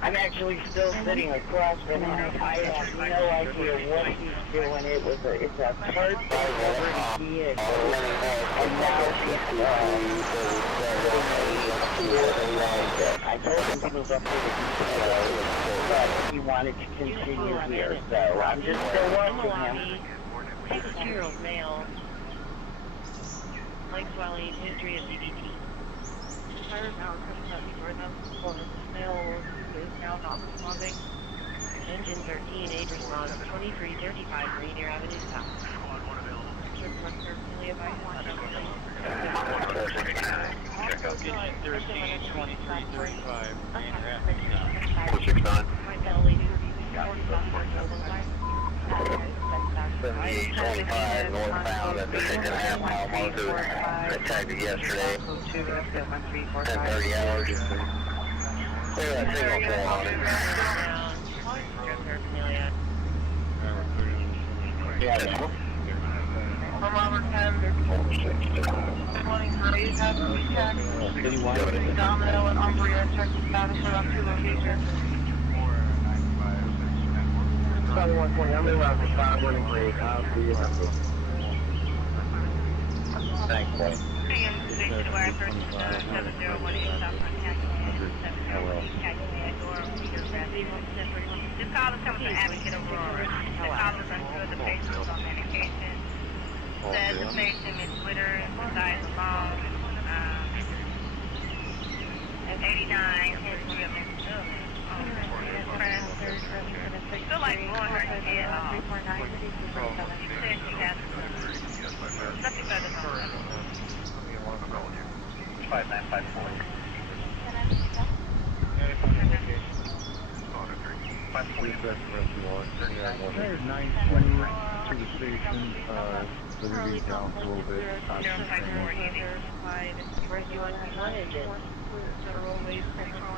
I'm actually still sitting across from him. I have no idea what he's doing. It's a cart by the vehicle, and now she's I told him to move up to the detail, but he wanted to continue here, so I'm just still watching him. 62-year-old male, leg swelling, history of DVT. Tire power coming up before them. The male is now not responding. Engine 13, age response 2335 Rainier Avenue South. Check out Engine 13, 2335 Rainier Avenue South. 469. 7825 northbound at the 6.5 mile marker. I tagged it yesterday. 10:30 hours. Clear that signal for on it. Yeah. From Robert 10. Good morning, sir. You have checked Domino and Umbria. Check the status around 2 locations. 120, I'm in route for 513. I'll see you. Thanks, boy. AM station to wire first 7018 South Contact. This call is coming from Advocate Aurora. The call is unsure the patient is on medication. Says the patient is Twitter, dies alone. 89, history of insurance. Feel like blowing her head off. She said she has nothing better than that. 5954. There's 920 to the station, so we need down a little bit. 054 Federal Waste Control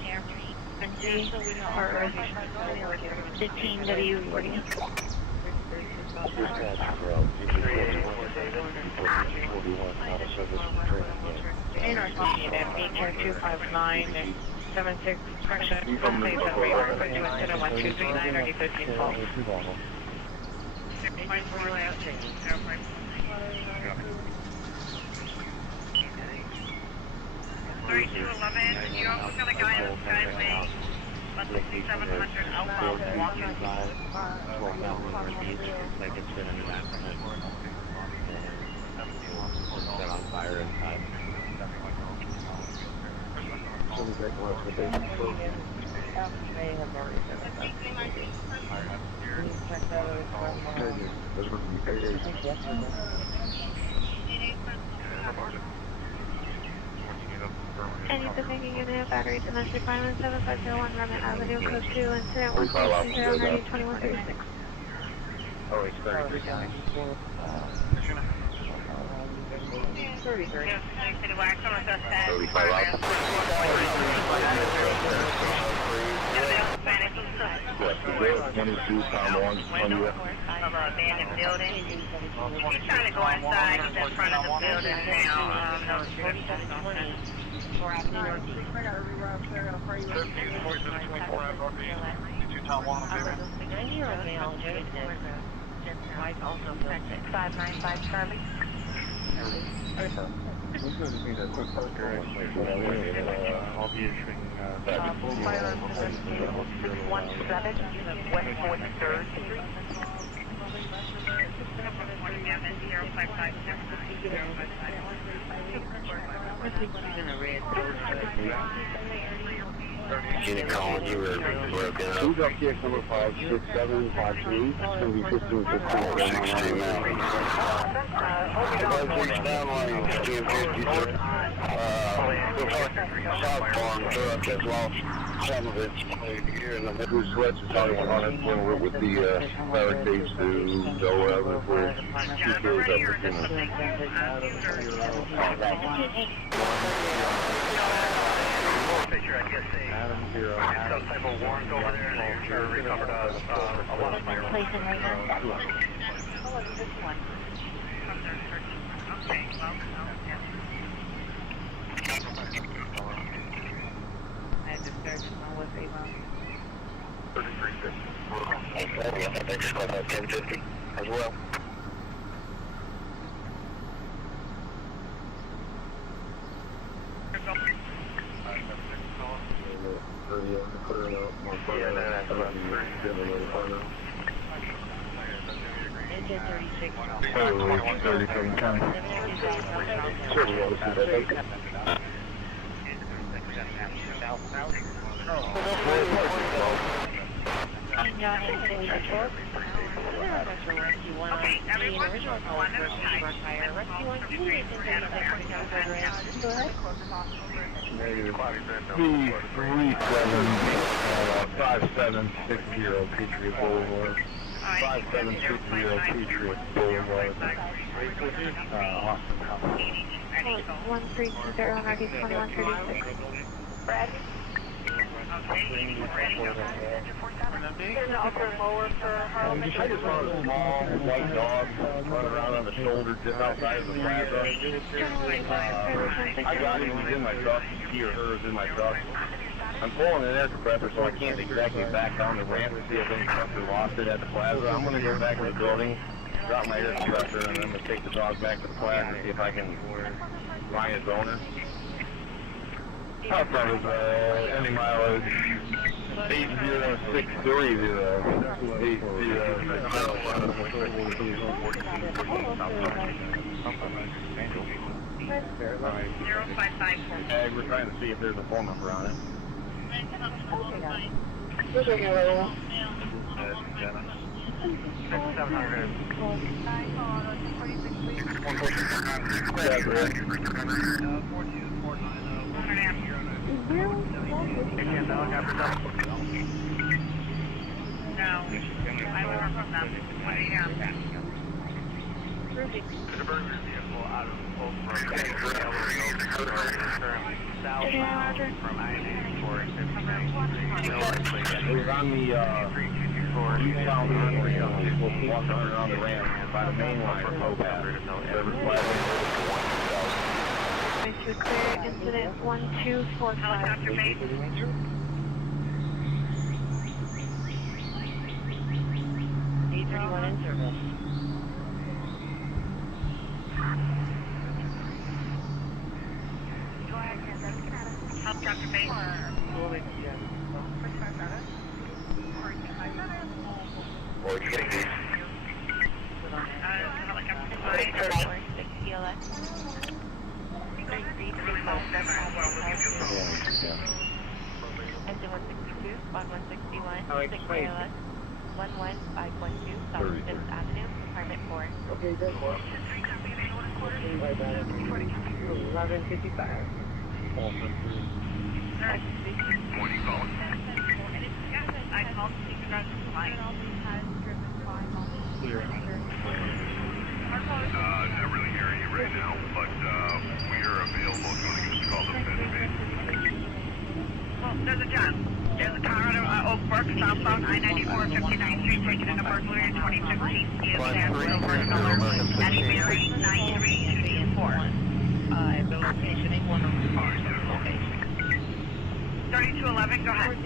Camry. And D, our 15W40. In our unit, care 259 and 76, correction, full stage at radar, but you instead of 1239 or D15 fault. 3211, you also got a guy on the Skyway, bus 6700 outbound walking. Like it's been in the accident. Set on fire inside. Any Pacific unit, battery, domestic violence, 7501, Remnant Avenue, code 2, incident 160-2136. Oh, it's 33. 33. Yeah, to the wax on the suspect. 35 out. Of an abandoned building. He's trying to go inside. He's in front of the building now. No, 90-year-old male, wife also affected. 595 Charlie. I'll be issuing 17 West 43rd Street. 055. Unit calling, you were broken up. Who's up here, number 56753? It's going to be 1515. 16 Mountain. 56 down lane, 1050. South Farm truck that's lost. Some of it's played here in the middle. Who's switch is on it when we're with the barricades to go wherever we're Picture, I guess some type of warrant over there, and they're trying to recover a lot of firearms. Placing right now. Oh, look, this one. Okay, well, I had to start on what they want. 3350. Okay, I think it's called 1050 as well. Engine 36. Oh, 30 from county. Okay, everyone, original call for fire. Rescue 1, can you get into the P3760 Patriot Boulevard. 5760 Patriot Boulevard. Austin, Texas. 1320-2136. Brad? There's an upper lower for Harlem. I just saw a small white dog run around on the shoulder just outside of the plaza. I got him, he was in my truck, he or her was in my truck. I'm pulling an air compressor, so I can't exactly back down the ramp to see if any trucker lost it at the plaza. I'm going to go back to the building, drop my air compressor, and I'm going to take the dog back to the plaza and see if I can find its owner. Outside of any mileage 8060. We're trying to see if there's a phone number on it. It was on the eastbound walking around the ramp by the main line for Towpath. To clear incident 1245. Helicopter base. A31 in service. Go ahead, Helicopter base. Or you get these. Helicopter Engine 162, squad 161, 6 ALS, 11512, South 5th Avenue, apartment 4. Okay, that's what. 1155. I called to see you Not really hearing you right now, but we are available if you want to give us a call to Well, there's a job. There's a car out of Oak Brook, southbound I-94, 59th Street, taken in a burglary in 2015. He is stabbed with over a dollar. Eddie Mary, 9324. The location ain't one of them. 3211, go ahead.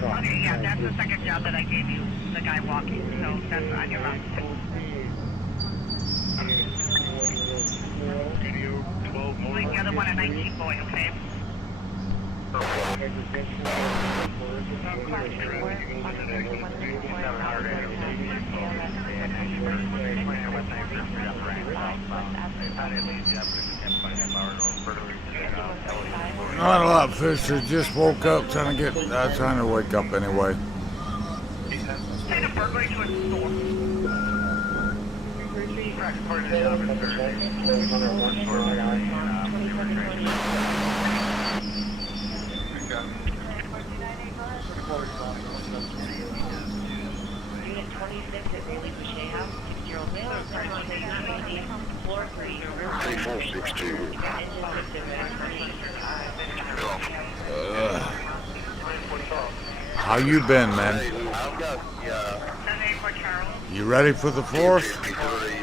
Okay, yeah, that's the second job that I gave you, the guy walking, so that's on your route. Like the other one at 19 Boy, okay? Not a lot, Fisher. Just woke up, trying to wake up anyway. We're going to install. Correct, part of the officer. Unit 26 at Bailey Boucher House, 6-year-old male, approximately 280, floor 3, your room 3462. engine system. How you been, man? I've got, You ready for the fourth? the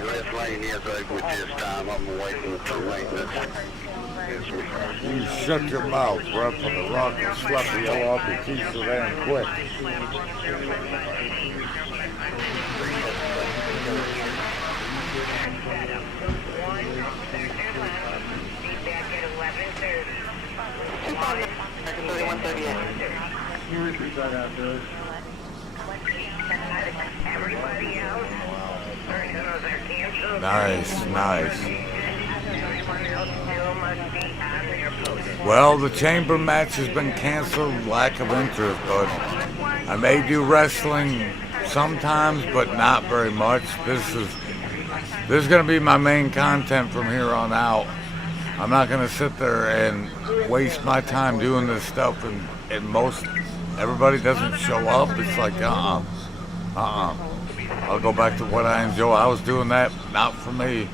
left lane is open this time. I'm away from the true maintenance. You shut your mouth, bro, for the rock and slap the yellow off your teeth so damn quick. Nice, nice. Well, the chamber match has been canceled, lack of interest, but I may do wrestling sometimes, but not very much. This is going to be my main content from here on out. I'm not going to sit there and waste my time doing this stuff, and most everybody doesn't show up. It's like, I'll go back to what I enjoy. I was doing that not for me,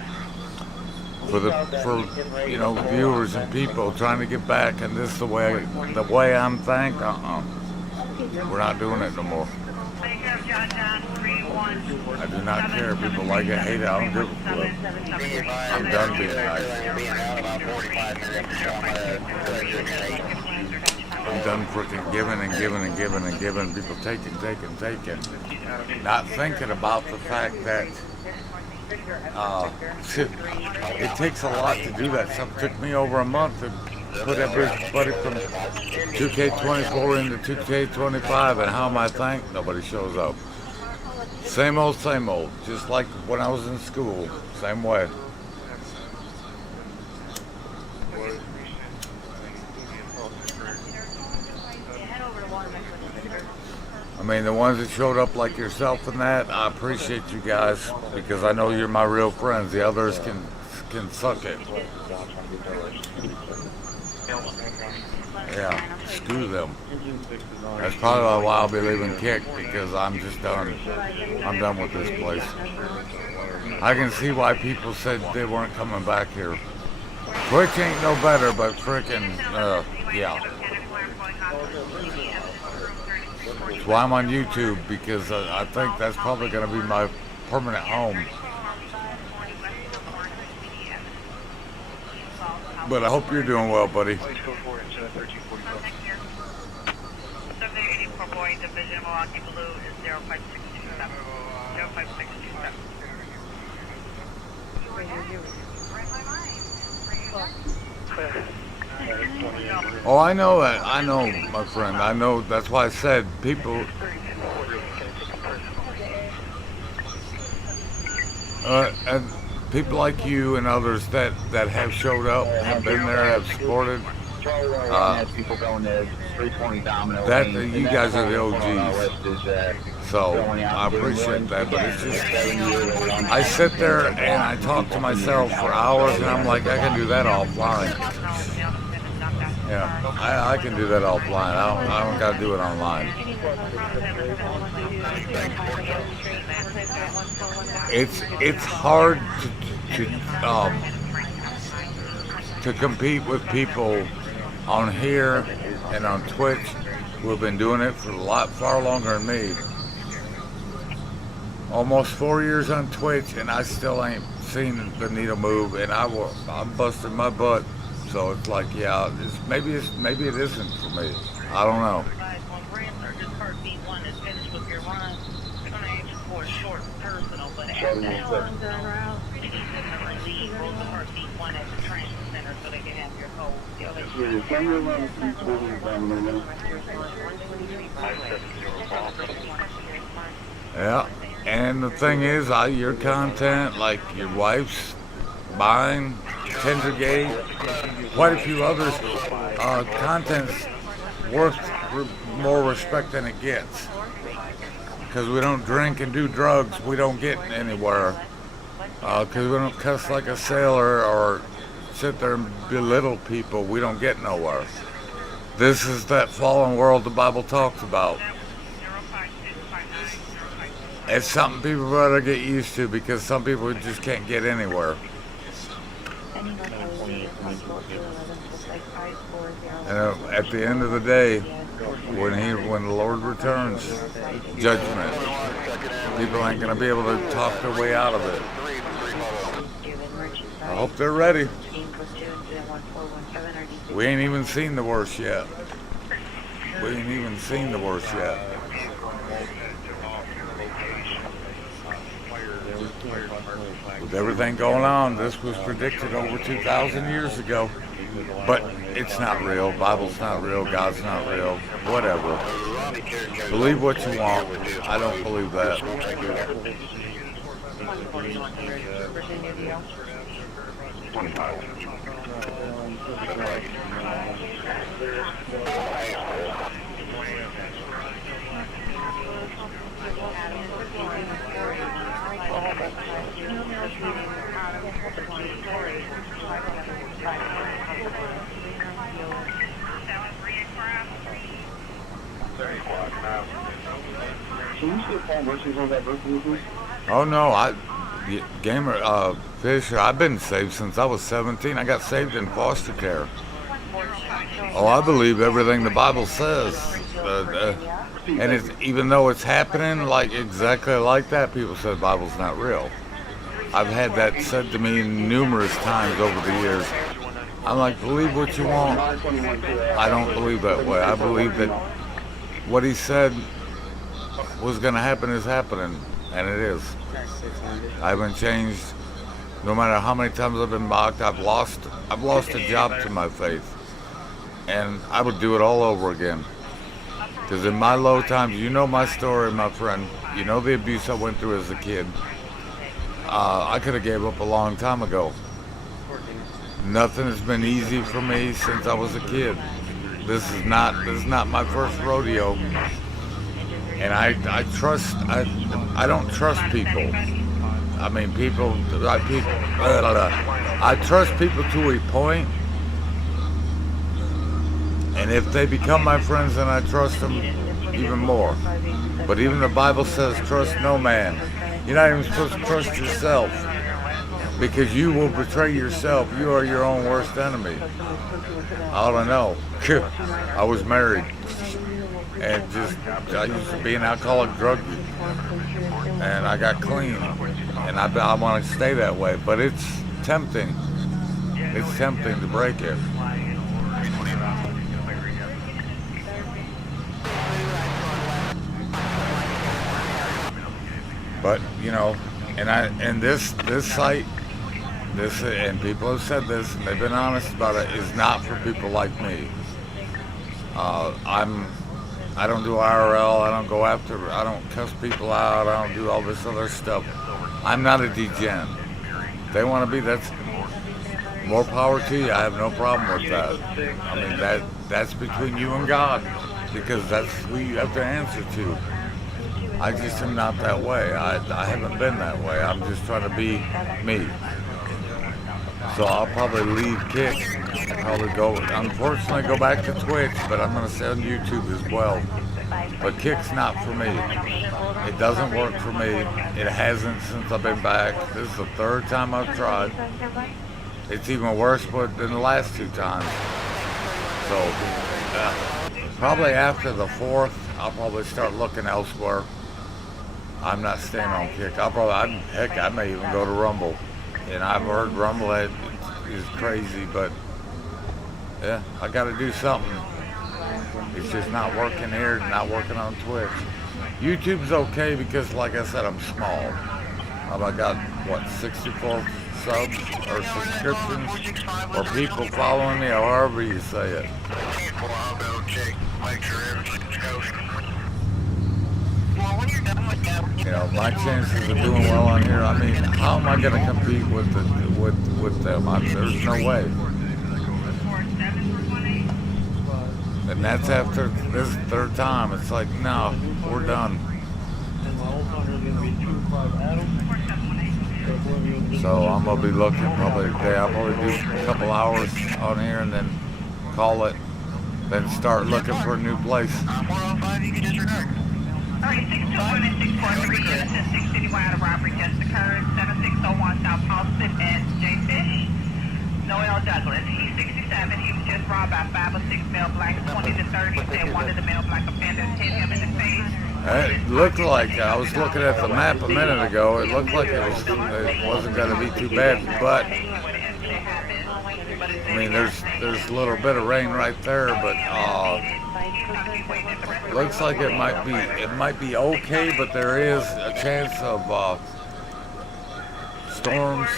for you know, viewers and people trying to get back, and this is the way I'm thanked. We're not doing it no more. I do not care if people like it, hate it. I don't give a flip. I'm done being nice. I'm done freaking giving and giving and giving and giving. People taking. Not thinking about the fact that it takes a lot to do that stuff. It took me over a month to put everybody from 2K24 into 2K25, and how am I thanked? Nobody shows up. Same old, just like when I was in school, same way. I mean, the ones that showed up like yourself and that, I appreciate you guys, because I know you're my real friends. The others can suck it. Yeah, screw them. That's probably why I'll be leaving Kick, because I'm just done. I'm done with this place. I can see why people said they weren't coming back here. Twitch ain't no better, but frickin', yeah. That's why I'm on YouTube, because I think that's probably going to be my permanent home. But I hope you're doing well, buddy. Division Milwaukee Blue is 05627. 05627. Oh, I know that. I know, my friend. I know. That's why I said people. And people like you and others that have showed up, have been there, have supported. People going to 320 Domino. That you guys are the OGs. So I appreciate that, but it's just I sit there and I talk to myself for hours, and I'm like, I can do that offline. Yeah, I can do that offline. I don't got to do it online. It's hard to compete with people on here and on Twitch who have been doing it for far longer than me. Almost 4 years on Twitch, and I still ain't seen the needle move, and I'm busting my butt. So it's like, yeah, maybe it isn't for me. I don't know. Yeah, and the thing is, your content, like your wife's, mine, Tendergate, quite a few others, content's worth more respect than it gets. because we don't drink and do drugs, we don't get anywhere. Because we don't cuss like a sailor or sit there and belittle people, we don't get nowhere. This is that fallen world the Bible talks about. It's something people better get used to, because some people just can't get anywhere. And at the end of the day, when the Lord returns, judgment, people ain't gonna be able to talk their way out of it. I hope they're ready. We ain't even seen the worst yet. We ain't even seen the worst yet. With everything going on, this was predicted over 2,000 years ago. But it's not real. Bible's not real. God's not real. Whatever. Believe what you want. I don't believe that. Oh no, Fisher, I've been saved since I was 17. I got saved in foster care. Oh, I believe everything the Bible says. And it's, even though it's happening like exactly like that, people say the Bible's not real. I've had that said to me numerous times over the years. I'm like, believe what you want. I don't believe that way. I believe that what he said was going to happen is happening, and it is. I haven't changed. No matter how many times I've been mocked, I've lost a job to my faith, and I would do it all over again. Because in my low times, you know my story, my friend. You know the abuse I went through as a kid. I could have gave up a long time ago. Nothing has been easy for me since I was a kid. This is not my first rodeo. And I don't trust people. I mean, I trust people to a point. And if they become my friends, then I trust them even more. But even the Bible says, trust no man. You're not even supposed to trust yourself, because you will betray yourself. You are your own worst enemy. I don't know. I was married, and I used to be an alcoholic drug user, and I got clean, and I want to stay that way. But it's tempting. It's tempting to break it. But you know, and this site, and people have said this, and they've been honest about it, is not for people like me. I don't do IRL. I don't cuss people out. I don't do all this other stuff. I'm not a degen. They want to be. That's more power to you. I have no problem with that. I mean, that's between you and God, because that's who you have to answer to. I just am not that way. I haven't been that way. I'm just trying to be me. So I'll probably leave Kick. Unfortunately, go back to Twitch, but I'm going to stay on YouTube as well. But Kick's not for me. It doesn't work for me. It hasn't since I've been back. This is the third time I've tried. It's even worse than the last two times. So probably after the fourth, I'll probably start looking elsewhere. I'm not staying on Kick. I may even go to Rumble. And I've heard Rumble is crazy, but yeah, I got to do something. It's just not working here, not working on Twitch. YouTube's okay because, like I said, I'm small. I got, 64 subs or subscriptions or people following me, or however you say it. I'll go check, make sure everything's kosher. You know, my chances of doing well on here, I mean, how am I going to compete with them? There's no way. And that's after this third time. It's like, no, we're done. So I'm gonna be looking probably today. I'll probably do a couple hours on here and then call it, then start looking for a new place. 405, you can disregard. Alright, 621 and 643, units 6 citywide, a robbery just occurred. 7601 South Halsted at J Fish. Noel Douglas, he's 67. He was just robbed by 5 or 6 male blacks, 20 to 30. Said one of the male black offenders hit him in the face. It looked like, I was looking at the map a minute ago, it looked like it wasn't going to be too bad, but I mean there's a little bit of rain right there, but looks like it might be okay, but there is a chance of storms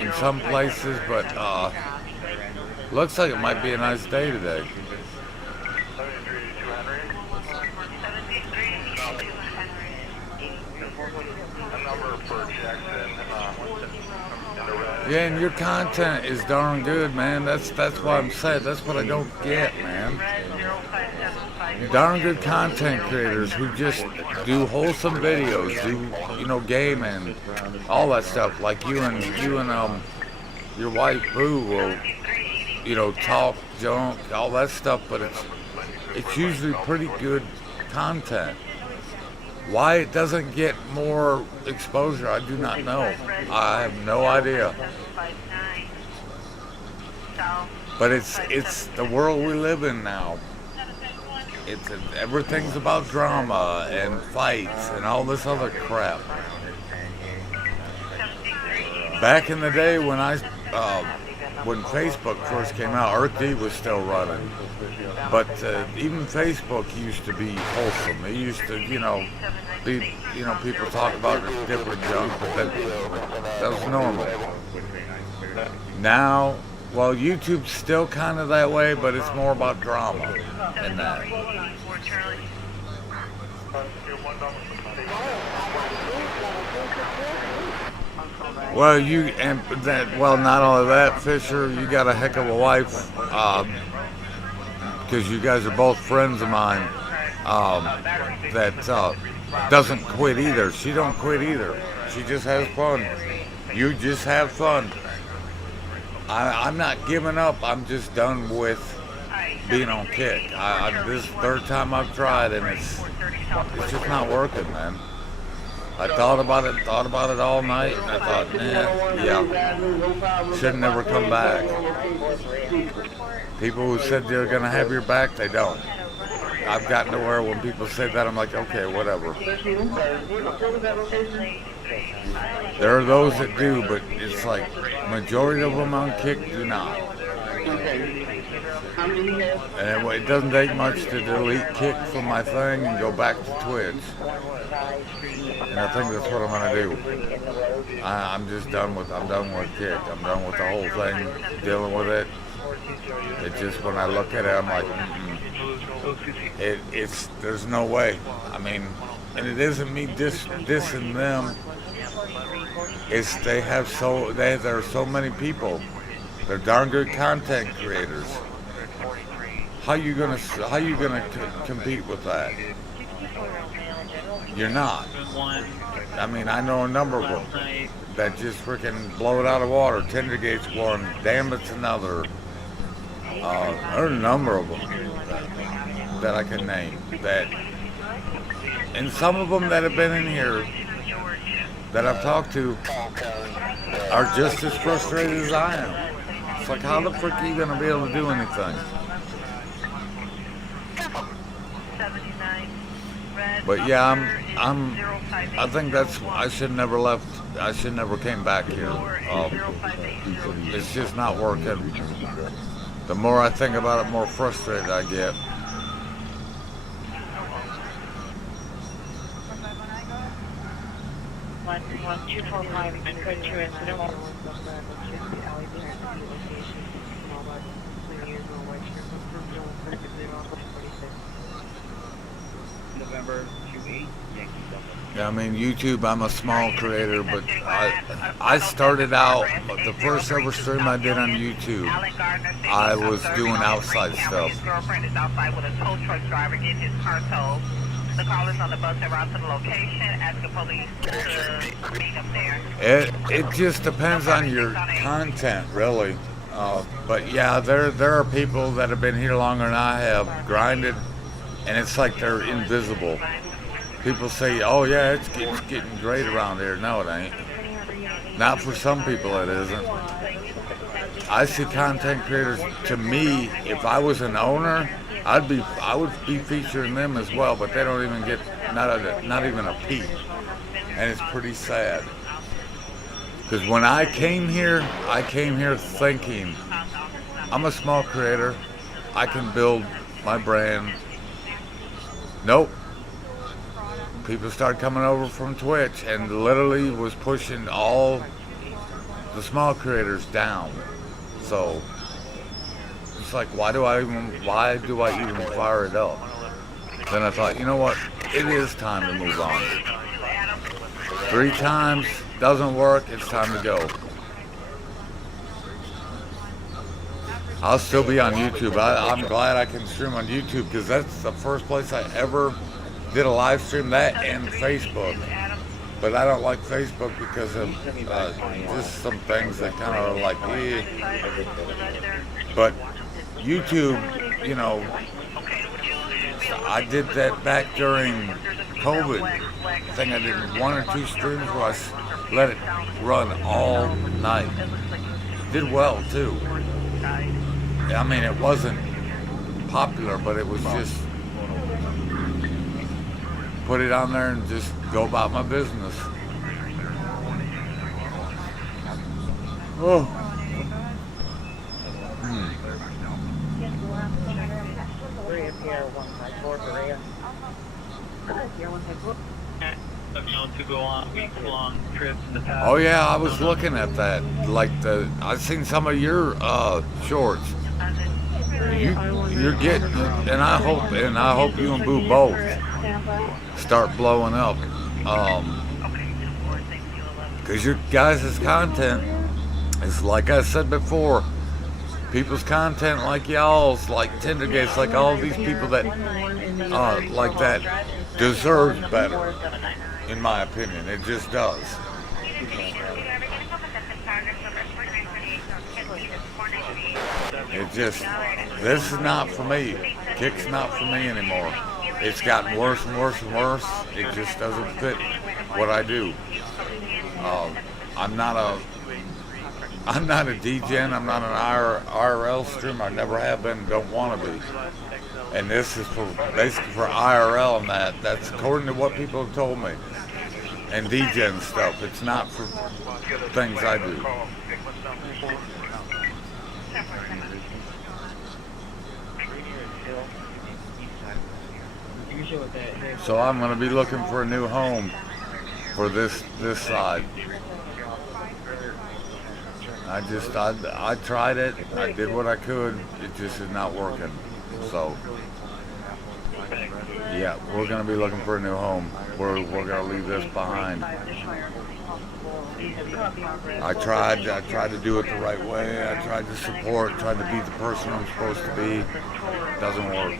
in some places, but looks like it might be a nice day today. Yeah, and your content is darn good, man. That's why I'm saying, that's what I don't get, man. Darn good content creators who just do wholesome videos, do gaming, all that stuff. Like you and your wife Boo will, talk junk, all that stuff. But it's usually pretty good content. Why it doesn't get more exposure, I do not know. I have no idea. But it's the world we live in now. Everything's about drama and fights and all this other crap. Back in the day when when Facebook first came out, EarthD was still running. But even Facebook used to be wholesome. It used to, be, people talk about different junk, but that was normal. Now, well, YouTube's still kind of that way, but it's more about drama than that. Well, not only that, Fisher, you got a heck of a wife, because you guys are both friends of mine, that doesn't quit either. She don't quit either. She just has fun. You just have fun. I'm not giving up. I'm just done with being on Kick. This is the third time I've tried, and it's just not working, man. I thought about it all night, and I thought, should never come back. People who said they're gonna have your back, they don't. I've gotten to where when people say that, I'm like, okay, whatever. There are those that do, but it's like majority of them on Kick do not. And it doesn't take much to delete Kick from my thing and go back to Twitch. And I think that's what I'm gonna do. I'm done with Kick. I'm done with the whole thing, dealing with it. It's just when I look at it, I'm like, there's no way. I mean, and it isn't me dissing them. It's there are so many people. They're darn good content creators. How you gonna compete with that? You're not. I mean, I know a number of them that just freaking blow it out of water. Tendergate's one, Damnit's another. There are a number of them that I can name. And some of them that have been in here that I've talked to are just as frustrated as I am. It's like, how the frick are you gonna be able to do anything? But yeah, I think I should never left. I should never came back here. It's just not working. The more I think about it, the more frustrated I get. November 28th. Yeah, I mean, YouTube, I'm a small creator, but I started out, the first ever stream I did on YouTube, I was doing outside stuff. His girlfriend is outside with a tow truck driver getting his car towed. The callers on the bus en route to the location. Ask the police to meet them there. It just depends on your content, really. But yeah, there are people that have been here longer than I have, grinded, and it's like they're invisible. People say, "Oh yeah, it's getting great around here." No, it ain't. Not for some people, it isn't. I see content creators. To me, if I was an owner, I would be featuring them as well, but they don't even get not even a peek, and it's pretty sad. Because when I came here thinking, I'm a small creator, I can build my brand. Nope. People started coming over from Twitch and literally was pushing all the small creators down. So it's like, why do I even fire it up? Then I thought, you know what? It is time to move on. 3 times doesn't work. It's time to go. I'll still be on YouTube. I'm glad I can stream on YouTube because that's the first place I ever did a live stream. That and Facebook. But I don't like Facebook because of just some things that kind of are like, eh. But YouTube, you know, I did that back during COVID. I think I did 1 or 2 streams where I let it run all night. Did well too. I mean, it wasn't popular, but it was just put it on there and just go about my business. Oh. To go on week-long trips in the past. Oh yeah, I was looking at that. Like I've seen some of your shorts. You're getting, and I hope you and Boo both start blowing up. Because your guys' content is, like I said before, people's content like y'all's, like Tendergates, like all these people that like that deserves better, in my opinion. It just does. It just, this is not for me. Kick's not for me anymore. It's gotten worse and worse and worse. It just doesn't fit what I do. I'm not a DJen. I'm not an IRL streamer. I never have been. Don't want to be. And this is for basically for IRL, and that's according to what people have told me. And DJing stuff. It's not for things I do. So I'm going to be looking for a new home for this side. I tried it. I did what I could. It just is not working. So yeah, we're going to be looking for a new home. We're going to leave this behind. I tried to do it the right way. I tried to support, tried to be the person I'm supposed to be. It doesn't work.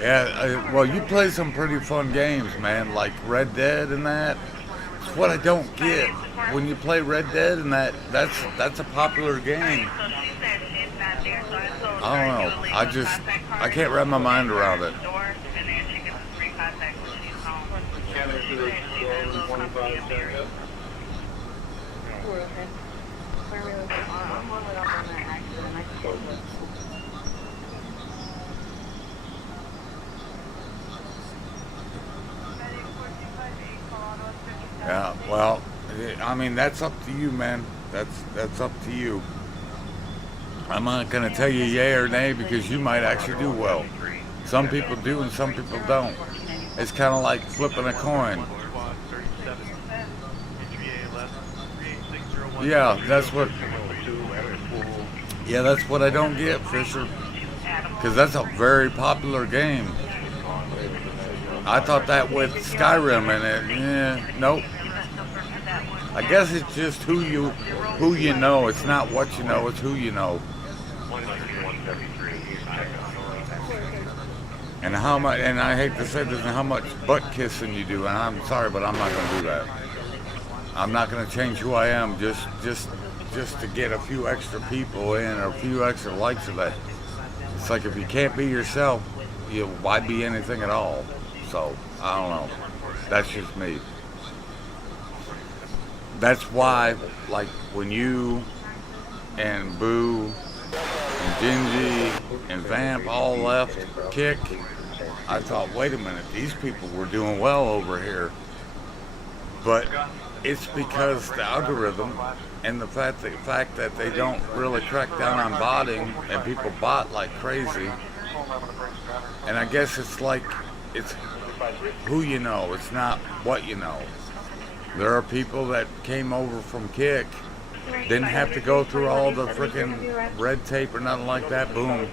Yeah, well, you play some pretty fun games, man, like Red Dead and that. It's what I don't get. When you play Red Dead and that's a popular game. I don't know. I can't wrap my mind around it. Yeah, well, I mean, that's up to you, man. That's up to you. I'm not going to tell you yay or nay because you might actually do well. Some people do and some people don't. It's kind of like flipping a coin. Yeah, that's what I don't get, Fisher. Because that's a very popular game. I thought that with Skyrim in it. Yeah, nope. I guess it's just who you know. It's not what you know, it's who you know. And how much, and I hate to say this, and how much butt kissing you do, and I'm sorry, but I'm not going to do that. I'm not going to change who I am just to get a few extra people in or a few extra likes of that. It's like if you can't be yourself, why be anything at all? So, I don't know. That's just me. That's why, like, when you and Boo and Gingy and Vamp all left Kick, I thought, wait a minute, these people were doing well over here. But it's because the algorithm and the fact that they don't really crack down on botting, and people bot like crazy. And I guess it's like, it's who you know, it's not what you know. There are people that came over from Kick, didn't have to go through all the freaking red tape or nothing like that. Boom,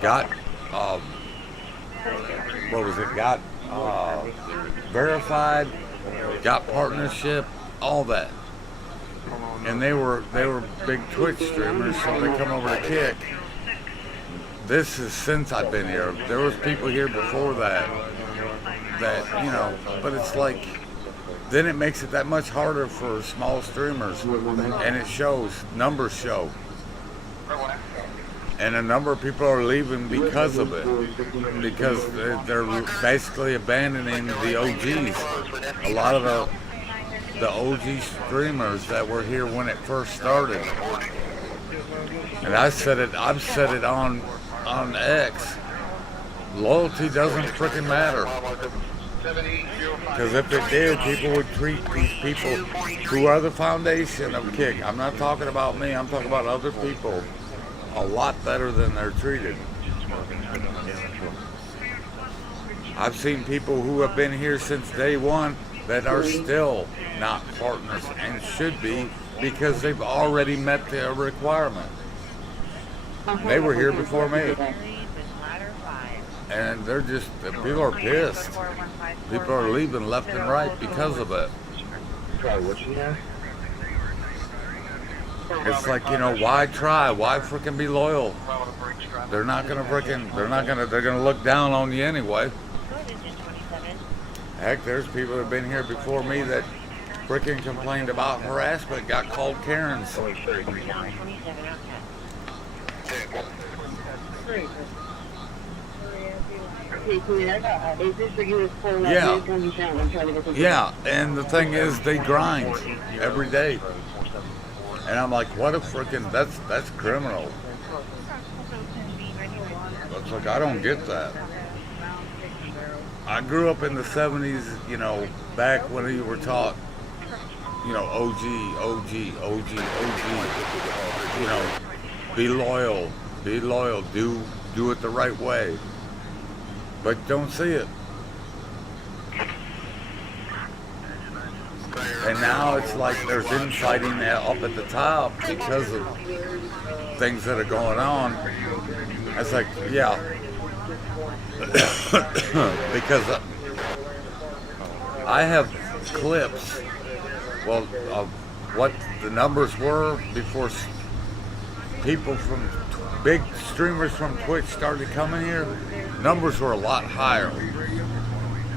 got got verified, got partnership, all that. And they were big Twitch streamers, so they come over to Kick. This is since I've been here. There was people here before that, you know, but it's like, then it makes it that much harder for small streamers, and it shows, numbers show. And a number of people are leaving because of it, because they're basically abandoning the OGs. A lot of the OG streamers that were here when it first started. And I've said it on X. Loyalty doesn't freaking matter. Because if it did, people would treat these people who are the foundation of Kick. I'm not talking about me, I'm talking about other people, a lot better than they're treated. I've seen people who have been here since day one that are still not partners and should be, because they've already met their requirement. They were here before me. And they're just, people are pissed. People are leaving left and right because of it. It's like, you know, why try? Why freaking be loyal? They're not gonna they're gonna look down on you anyway. Heck, there's people that have been here before me that freaking complained about harassment, got called Karens. Yeah, and the thing is, they grind every day. And I'm like, what a freaking, that's criminal. It's like, I don't get that. I grew up in the 70s, you know, back when you were taught, you know, OG, you know, be loyal, do it the right way. But don't see it. And now it's like there's infighting up at the top because of things that are going on. It's like, yeah. Because I have clips, well, of what the numbers were before people from big streamers from Twitch started coming here. Numbers were a lot higher.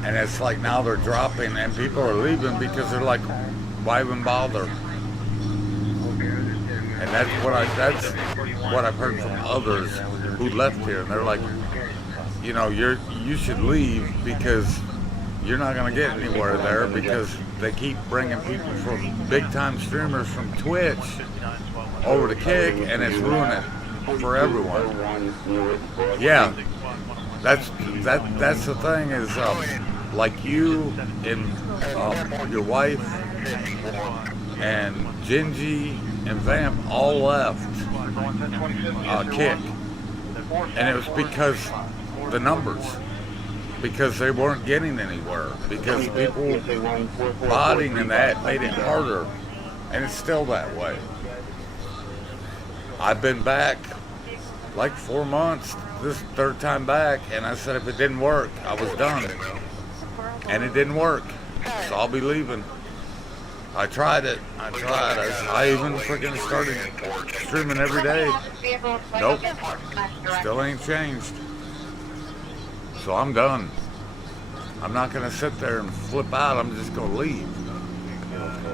And it's like now they're dropping and people are leaving because they're like, why even bother? And that's what I've heard from others who left here. And they're like, you know, you should leave because you're not going to get anywhere there, because they keep bringing people from big time streamers from Twitch over to Kick, and it's ruining for everyone. Yeah, that's the thing is, like you and your wife and Gingy and Vamp all left Kick, and it was because the numbers, because they weren't getting anywhere, because people botting and that made it harder, and it's still that way. I've been back like 4 months, this third time back, and I said if it didn't work, I was done. And it didn't work, so I'll be leaving. I tried it. I even freaking started streaming every day. Nope. Still ain't changed. So I'm done. I'm not gonna sit there and flip out. I'm just gonna leave.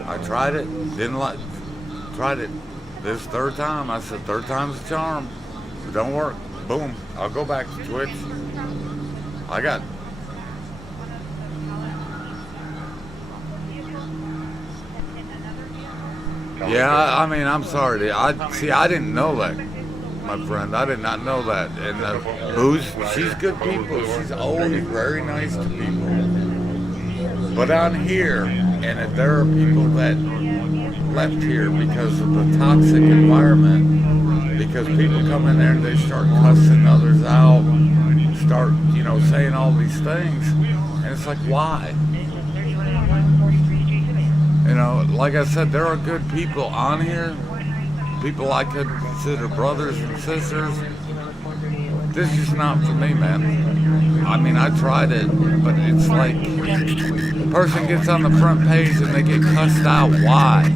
I tried it. Didn't like. Tried it. This third time. I said third time's a charm. If it don't work, boom. I'll go back to Twitch. I got. Yeah, I mean, I'm sorry. I didn't know that, my friend. I did not know that. And she's good people. She's always very nice to people. But on here, and there are people that left here because of the toxic environment, because people come in there and they start cussing others out, start, saying all these things. And it's like, why? Like I said, there are good people on here, people I could consider brothers and sisters. This is not for me, man. I mean, I tried it, but it's like, the person gets on the front page and they get cussed out. Why?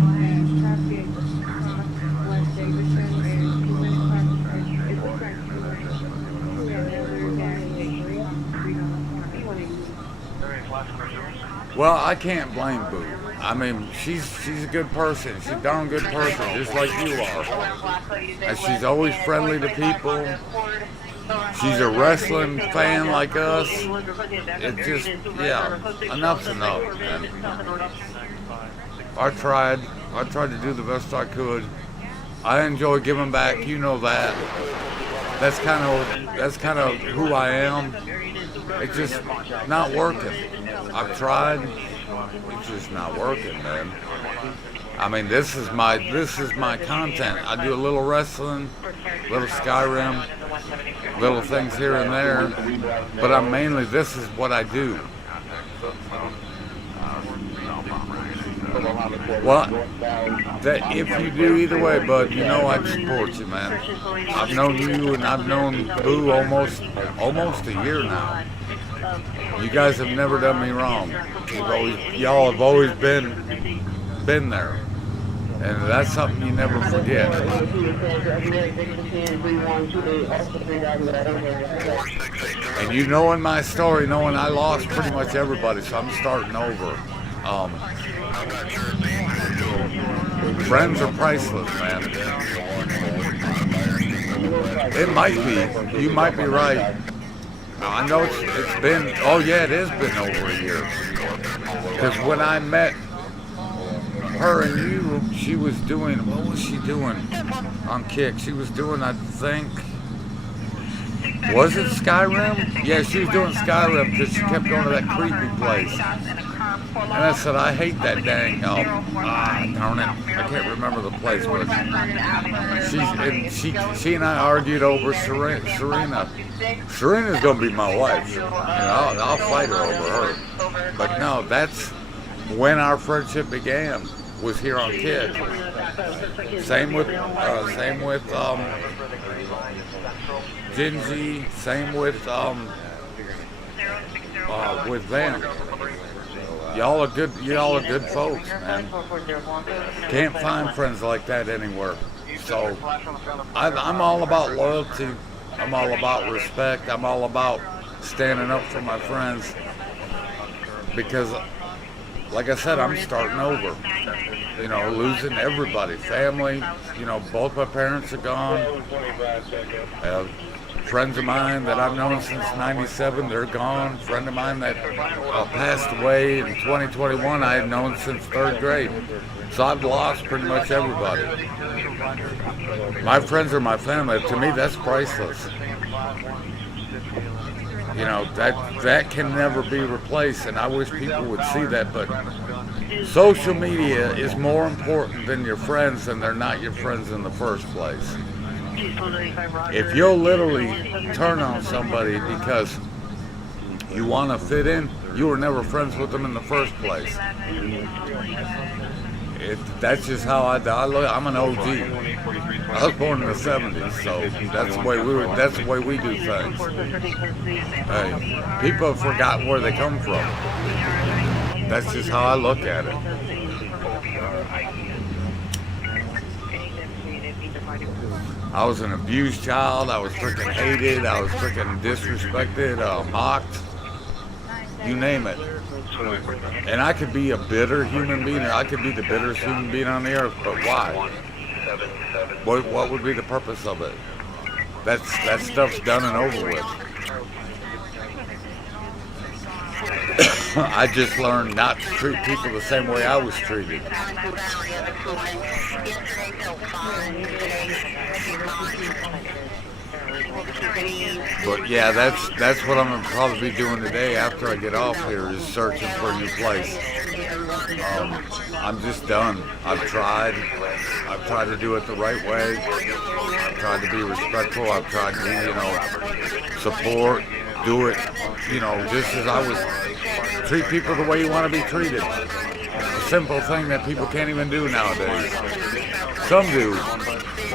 Well, I can't blame Boo. I mean, she's a good person. She's a darn good person, just like you are. And she's always friendly to people. She's a wrestling fan like us. It just, enough's enough, man. I tried to do the best I could. I enjoy giving back, you know that. That's kind of who I am. It's just not working. I've tried. It's just not working, man. I mean, this is my content. I do a little wrestling, little Skyrim, little things here and there, but this is what I do. Well, if you do either way, bud, I'd support you, man. I've known you and I've known Boo almost a year now. You guys have never done me wrong. Y'all have always been there, and that's something you never forget. And knowing my story, knowing I lost pretty much everybody, so I'm starting over. Friends are priceless, man. It might be. You might be right. I know it's been, it has been over a year. Because when I met her and you, she was doing, what was she doing on Kick? She was doing, I think, was it Skyrim? Yeah, she was doing Skyrim because she kept going to that creepy place. And I said, I hate that dang, darn it, I can't remember the place, but she and I argued over Serena. Serena's gonna be my wife, and I'll fight her over her. But no, that's when our friendship began, was here on Kick. Same with Gingy, same with them. Y'all are good folks, man. Can't find friends like that anywhere. So I'm all about loyalty. I'm all about respect. I'm all about standing up for my friends. Because, like I said, I'm starting over. Losing everybody, family. Both my parents are gone. Friends of mine that I've known since '97, they're gone. Friend of mine that passed away in 2021, I had known since 3rd grade. So I've lost pretty much everybody. My friends are my family. To me, that's priceless. That can never be replaced, and I wish people would see that. But social media is more important than your friends, and they're not your friends in the first place. If you'll literally turn on somebody because you want to fit in, you were never friends with them in the first place. That's just how I look. I'm an OG. I was born in the 70s, so that's the way we do things. Hey, people have forgotten where they come from. That's just how I look at it. I was an abused child. I was freaking hated. I was freaking disrespected, mocked. You name it. And I could be a bitter human being, or I could be the bitterest human being on the earth, but why? What would be the purpose of it? That stuff's done and over with. I just learned not to treat people the same way I was treated. But yeah, that's what I'm gonna probably be doing today after I get off here, is searching for a new place. I'm just done. I've tried to do it the right way. I've tried to be respectful. I've tried to, support, do it, just as I was. Treat people the way you want to be treated. A simple thing that people can't even do nowadays. Some do.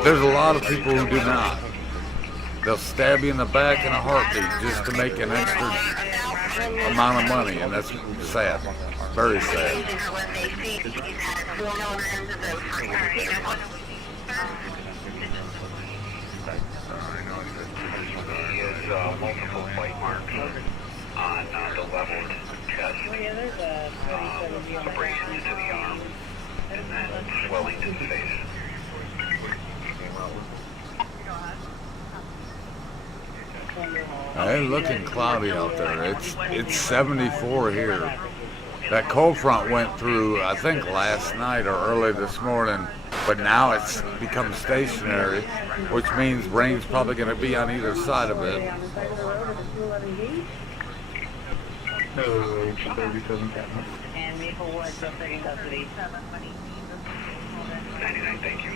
There's a lot of people who do not. They'll stab you in the back in a heartbeat just to make an extra amount of money, and that's sad. Very sad. Multiple bite marks on the leveled chest, abrasions to the arm, and then swelling to the face. It's looking cloudy out there. It's 74 here. That cold front went through, I think, last night or early this morning, but now it's become stationary, which means rain's probably going to be on either side of it. And Maple Woods, updating custody. 99, thank you.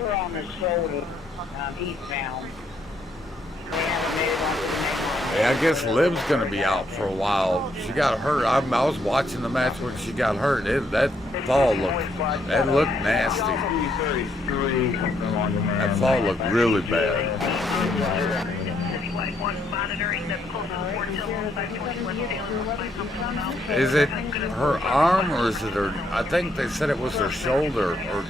We're on the shoulder, eastbound. They haven't made it onto the main line. Yeah, I guess Liv's going to be out for a while. She got hurt. I was watching the match when she got hurt. That fall looked nasty. That fall looked really bad. Is it her arm or is it her? I think they said it was her shoulder, or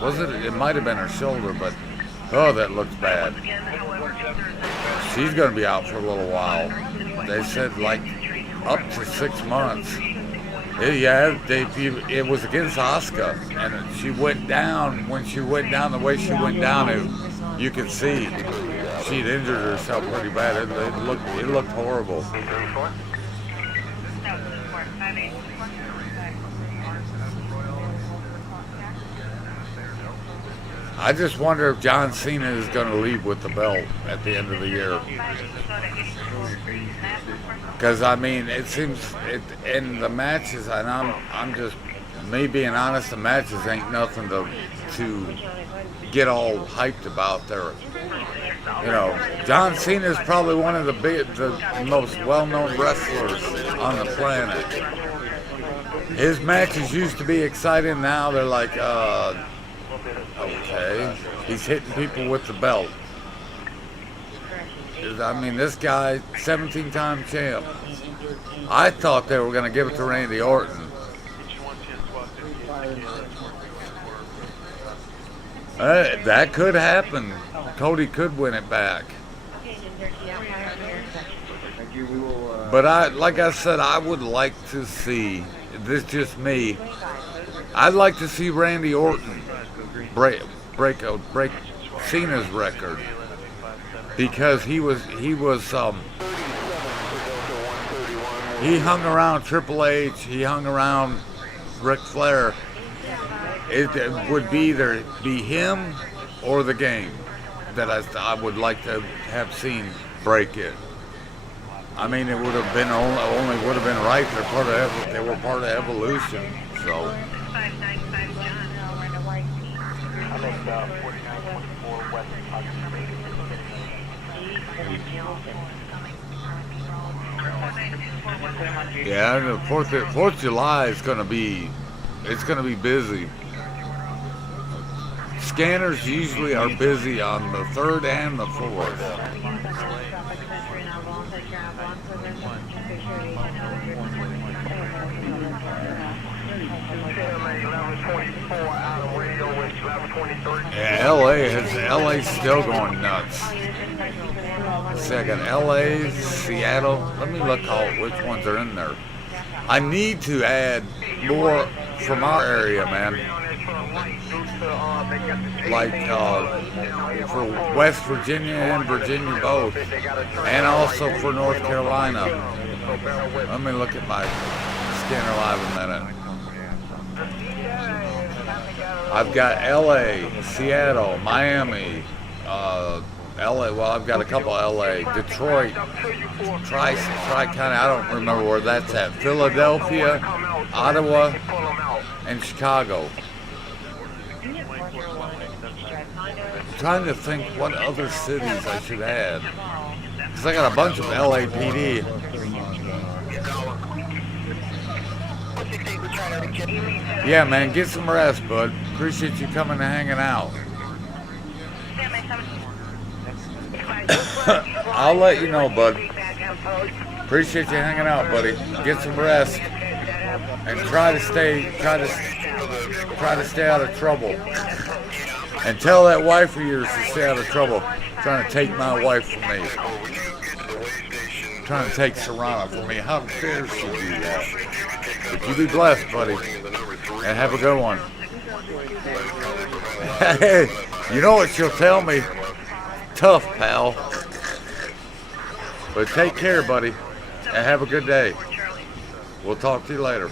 was it? It might have been her shoulder, but oh, that looks bad. She's going to be out for a little while. They said like up to 6 months. It was against Asuka, and she went down. When she went down the way she went down, you could see she'd injured herself pretty bad. It looked horrible. I just wonder if John Cena is going to leave with the belt at the end of the year. Because I mean, it seems in the matches, and I'm just me being honest, the matches ain't nothing to get all hyped about. There, John Cena is probably one of the most well-known wrestlers on the planet. His matches used to be exciting. Now they're like, okay, he's hitting people with the belt. I mean, this guy, 17-time champ. I thought they were going to give it to Randy Orton. That could happen. Cody could win it back. But like I said, I would like to see, this is just me, I'd like to see Randy Orton break Cena's record, because he hung around Triple H, he hung around Ric Flair. It would either be him or the Game that I would like to have seen break it. I mean, it would have been only would have been right. They were part of Evolution, so. Yeah, the 4th of July is going to be busy. Scanners usually are busy on the 3rd and the 4th. Yeah, LA's still going nuts. Let's see, I got LA, Seattle. Let me look which ones are in there. I need to add more from our area, man. Like for West Virginia and Virginia both. And also for North Carolina. Let me look at my scanner live a minute. I've got LA, Seattle, Miami, LA, well, I've got a couple LA, Detroit, Tri-County, I don't remember where that's at, Philadelphia, Ottawa, and Chicago. I'm trying to think what other cities I should add, because I got a bunch of LAPD. Yeah, man, get some rest, bud. Appreciate you coming and hanging out. I'll let you know, bud. Appreciate you hanging out, buddy. Get some rest and try to stay out of trouble. And tell that wife of yours to stay out of trouble. Trying to take my wife from me. Trying to take Serrana from me. How dare she do that? But you be blessed, buddy, and have a good one. Hey, you know what she'll tell me? Tough, pal. But take care, buddy, and have a good day. We'll talk to you later.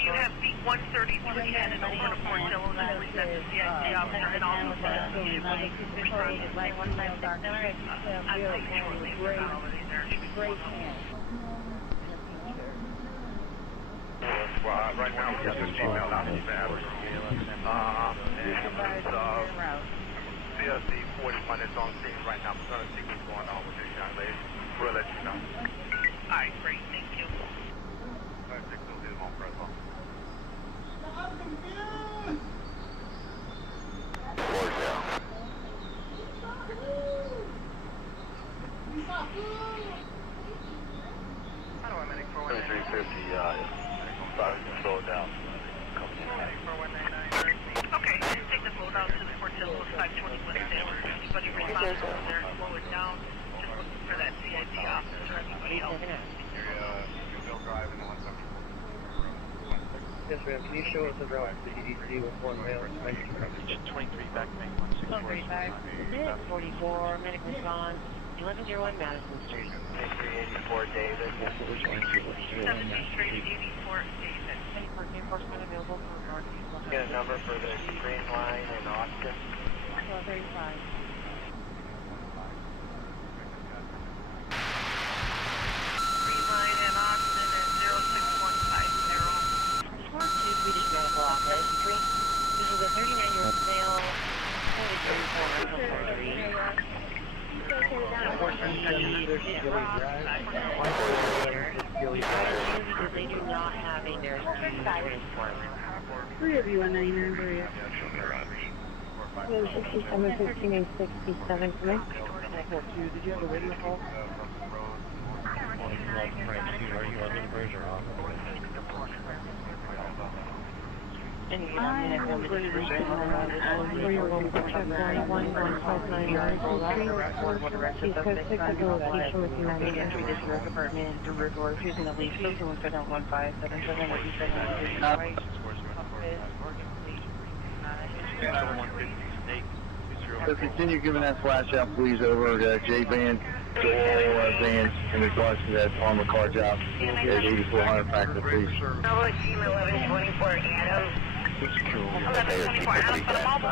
You have feet 133 and over to Port Dillon, please send the CIC officer and also right now we got this Gmail out in CSC 41 is on scene right now. We're going to see what's going on with this young lady. We'll let you know. Alright, great, thank you. Okay, take the load out to the Port Dillon 520 West Standard. Anybody responsible there, slow it down. Just looking for that CID officer or anybody else. Yes, ma'am. Can you show us around the EDC with one male? 23 back to me. 135, 44, medic response, 1101 Madison Street. 8384 David. 17th Street, 84 David. Any parking enforcement available for Northeast? Get a number for the Green Line in Austin. 1235. Green Line in Austin is 06150. Report to Swedish Medical Office. This is a 39-year-old male, 43 they do not have a nurse report. 3 of you on 99 Bria. 67, 15, and 67 for me. Did you have a radio call? And you have a minute for your room to check 11599 East Coast 6 at the location with United entry this your apartment to report refusing to leave fees and put out 1577 what you said right. So continue giving that flash out, please, over J-Band to all bands in regards to that armor car job at 8400 Factor, please. Team 1124 Adam. 1124 Adams for the mobile.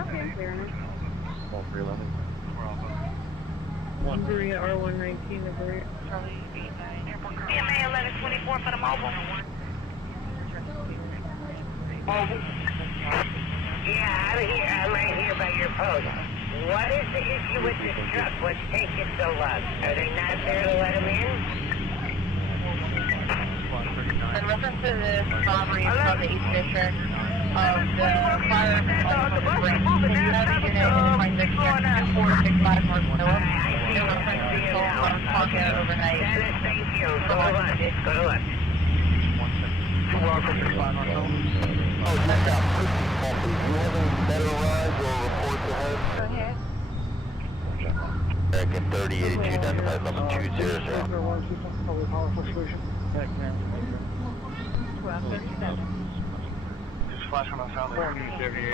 Okay, clear enough. Maria R119 of Maria. EMA 1124 for the mobile. Yeah, I'm right here by your post. What is the issue with this truck? What's taking so long? Are they not there to let him in? In reference to this robbery from the East District of the fire can you have a unit in my district 465 North Miller? In reference to pocket overnight. Dennis, thank you. Go on. Go on. Oh, check out. Do you have any better rides or reports ahead? Go ahead. American 3082 down to my level 200. Probably powerful solution. Just flash on the south. 478,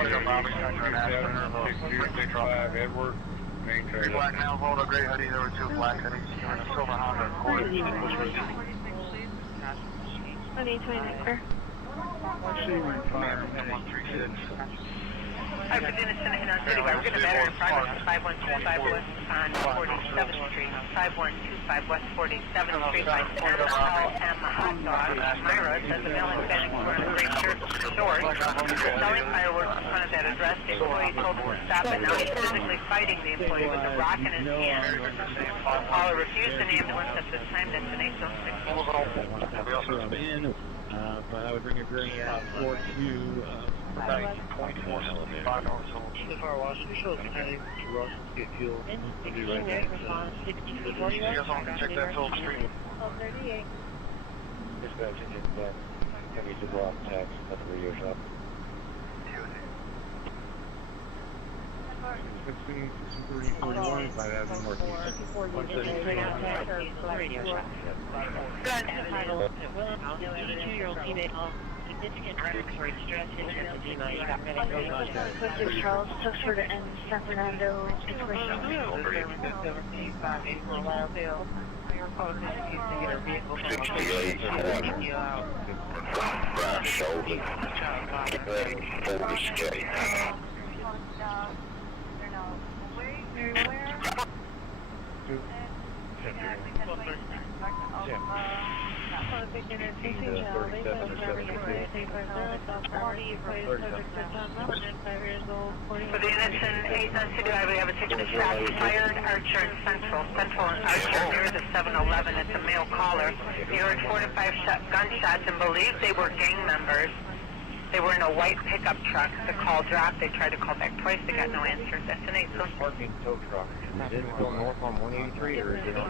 Edward, main Three trailer. black now, hold a gray hoodie. There were two black hoodies. You were in a silver Honda Accord. 2829, sir. Hi, for Denison and on Citywide. We're going to better in progress on 5125 West on 47th Street, 5125 West 47th Street by Sam L.M. Hot Dog. Myra says the male Hispanic was wearing a gray shirt and shorts, selling fireworks in front of that address. The employee told him to stop, and now he's physically fighting the employee with a rock in his hand. Caller refused an ambulance at this time. That's an 806. But I would bring a gurney out for to about 24 5 hours old. The car wash, you show us the time to rush to get fuel. We'll do right there. You guys all can check that Phillips Street. 1238. Dispatch engine back. Can we just block tax at the radio shop? 6341 if I have any more cases. Gun title, 82-year-old female, significant respiratory distress, Charles, Tuxford and San Fernando, Inspiration. Right shoulder. Ready for escape. For the Innocent 8 on City Drive, we have a ticket of shots fired. Archer and Central. Central and Archer near the 7-Eleven. It's a male caller. He heard 4 to 5 gunshots and believed they were gang members. They were in a white pickup truck. The call dropped. They tried to call back twice. They got no answer. That's an 8. Parking tow truck. Is it going north on 183 or is it on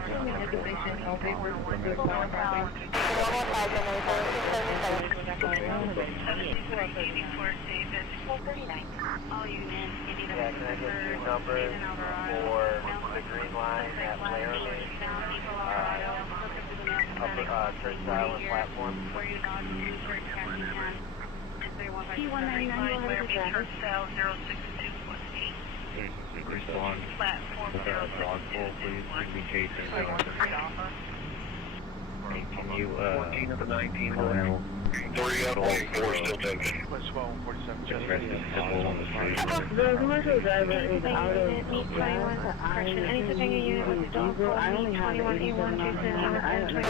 All units, you need a Yeah, can I get your number for the green line at Laramie? Church Island platform. Laramie Church Cell 06218. Respond. Platform Dog full, please. Be chasing. Can you, 14 of the 19. 3 up on 4 still taking. West 1247. just rest in civil on the street? The commercial driver is out of. Meet 21, correction, any Topanga unit with stop code meet 21 A1 Tucson, Amazon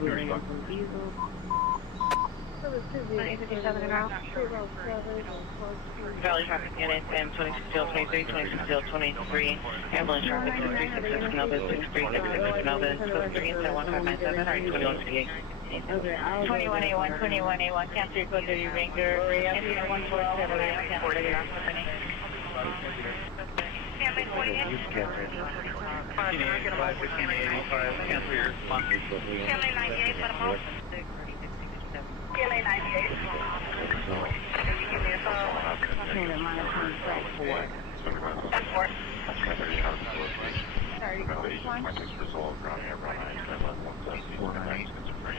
21. $857 an hour. Valley traffic unit, M2603, 2603, ambulance traffic 6366 Nova, 6366 Nova, 2371597, or 2168. 21A1, 21A1, Cancer Code 30 Ranger, India 147, Cancer Company. Campaign 48. Campaign 98 for the most. Campaign 98. Give me a phone. That's 4.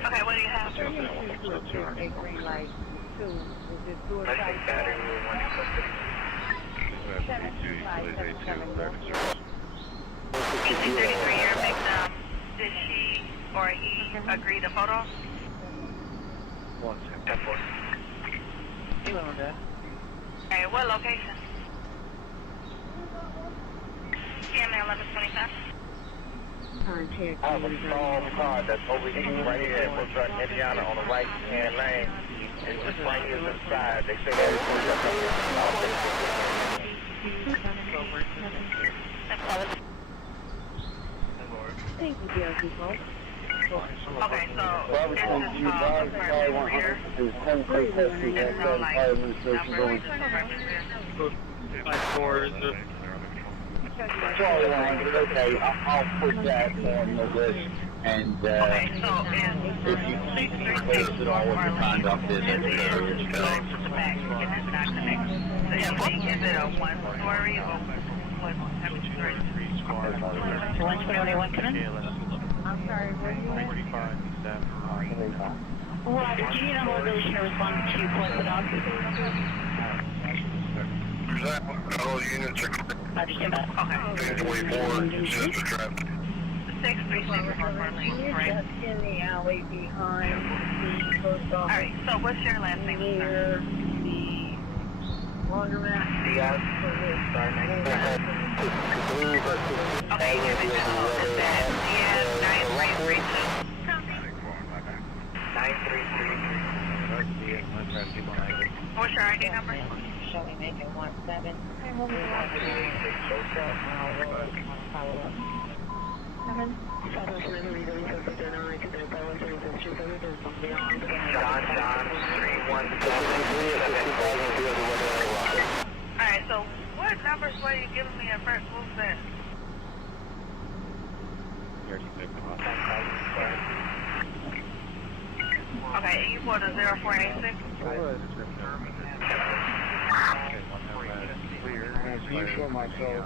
Okay, what do you have? PC 33 here, Magnum. Did she or he agree to photo? 10-4. Okay, what location? CMA 1127. I have a small car that's overheating right here at Brooks Rock, Indiana on the right hand lane. It's just right here to the side. They say that Thank you, DOT folks. Okay, so Robert this says is you drive the car 100 is 10 place that you have fire administration going. Sorry, Ryan, but okay, I'll put that on the list, and okay, so if you base it on what the conduct is, is it a one-story or what type of story? 121, come in. I'm sorry, where are you at? Well, do you need a mobilization to respond to Quest Dog? All units are Roger, stand by. Okay. 1024, Chester traffic. 636 Harper Lane, right? in the alley behind the post office. Alright, so what's your last name, sir? Near the laundromat. Diaz. Okay, here's the code. Is that Diaz 9332? 9333. What's your ID number? Showing Macon 17. John 31. Alright, so what numbers were you giving me at first? What was that? Okay, you for the 0486? You show myself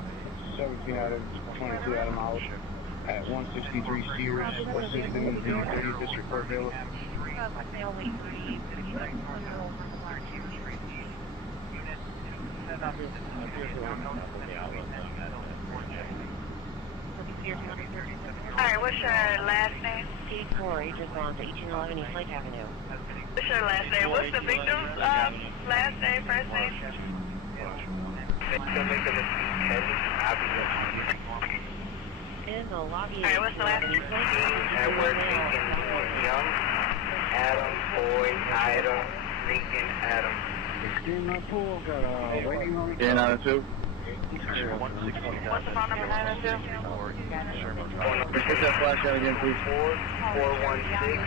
17 out of 22 out of miles at 163 Sears, assisting the 30th District Court Bailiff. Alright, what's your last name? T4, agent on 1811 East Lake Avenue. What's your last name? What's the victim's last name, first name? In the lobby. Alright, what's the last name? Edward Young, Adam, Boyd, Ida, Lincoln, Adam. In my pool, got a waiting room. 10 out of 2. What's the phone number, 902? Hit that flash out again, please. 416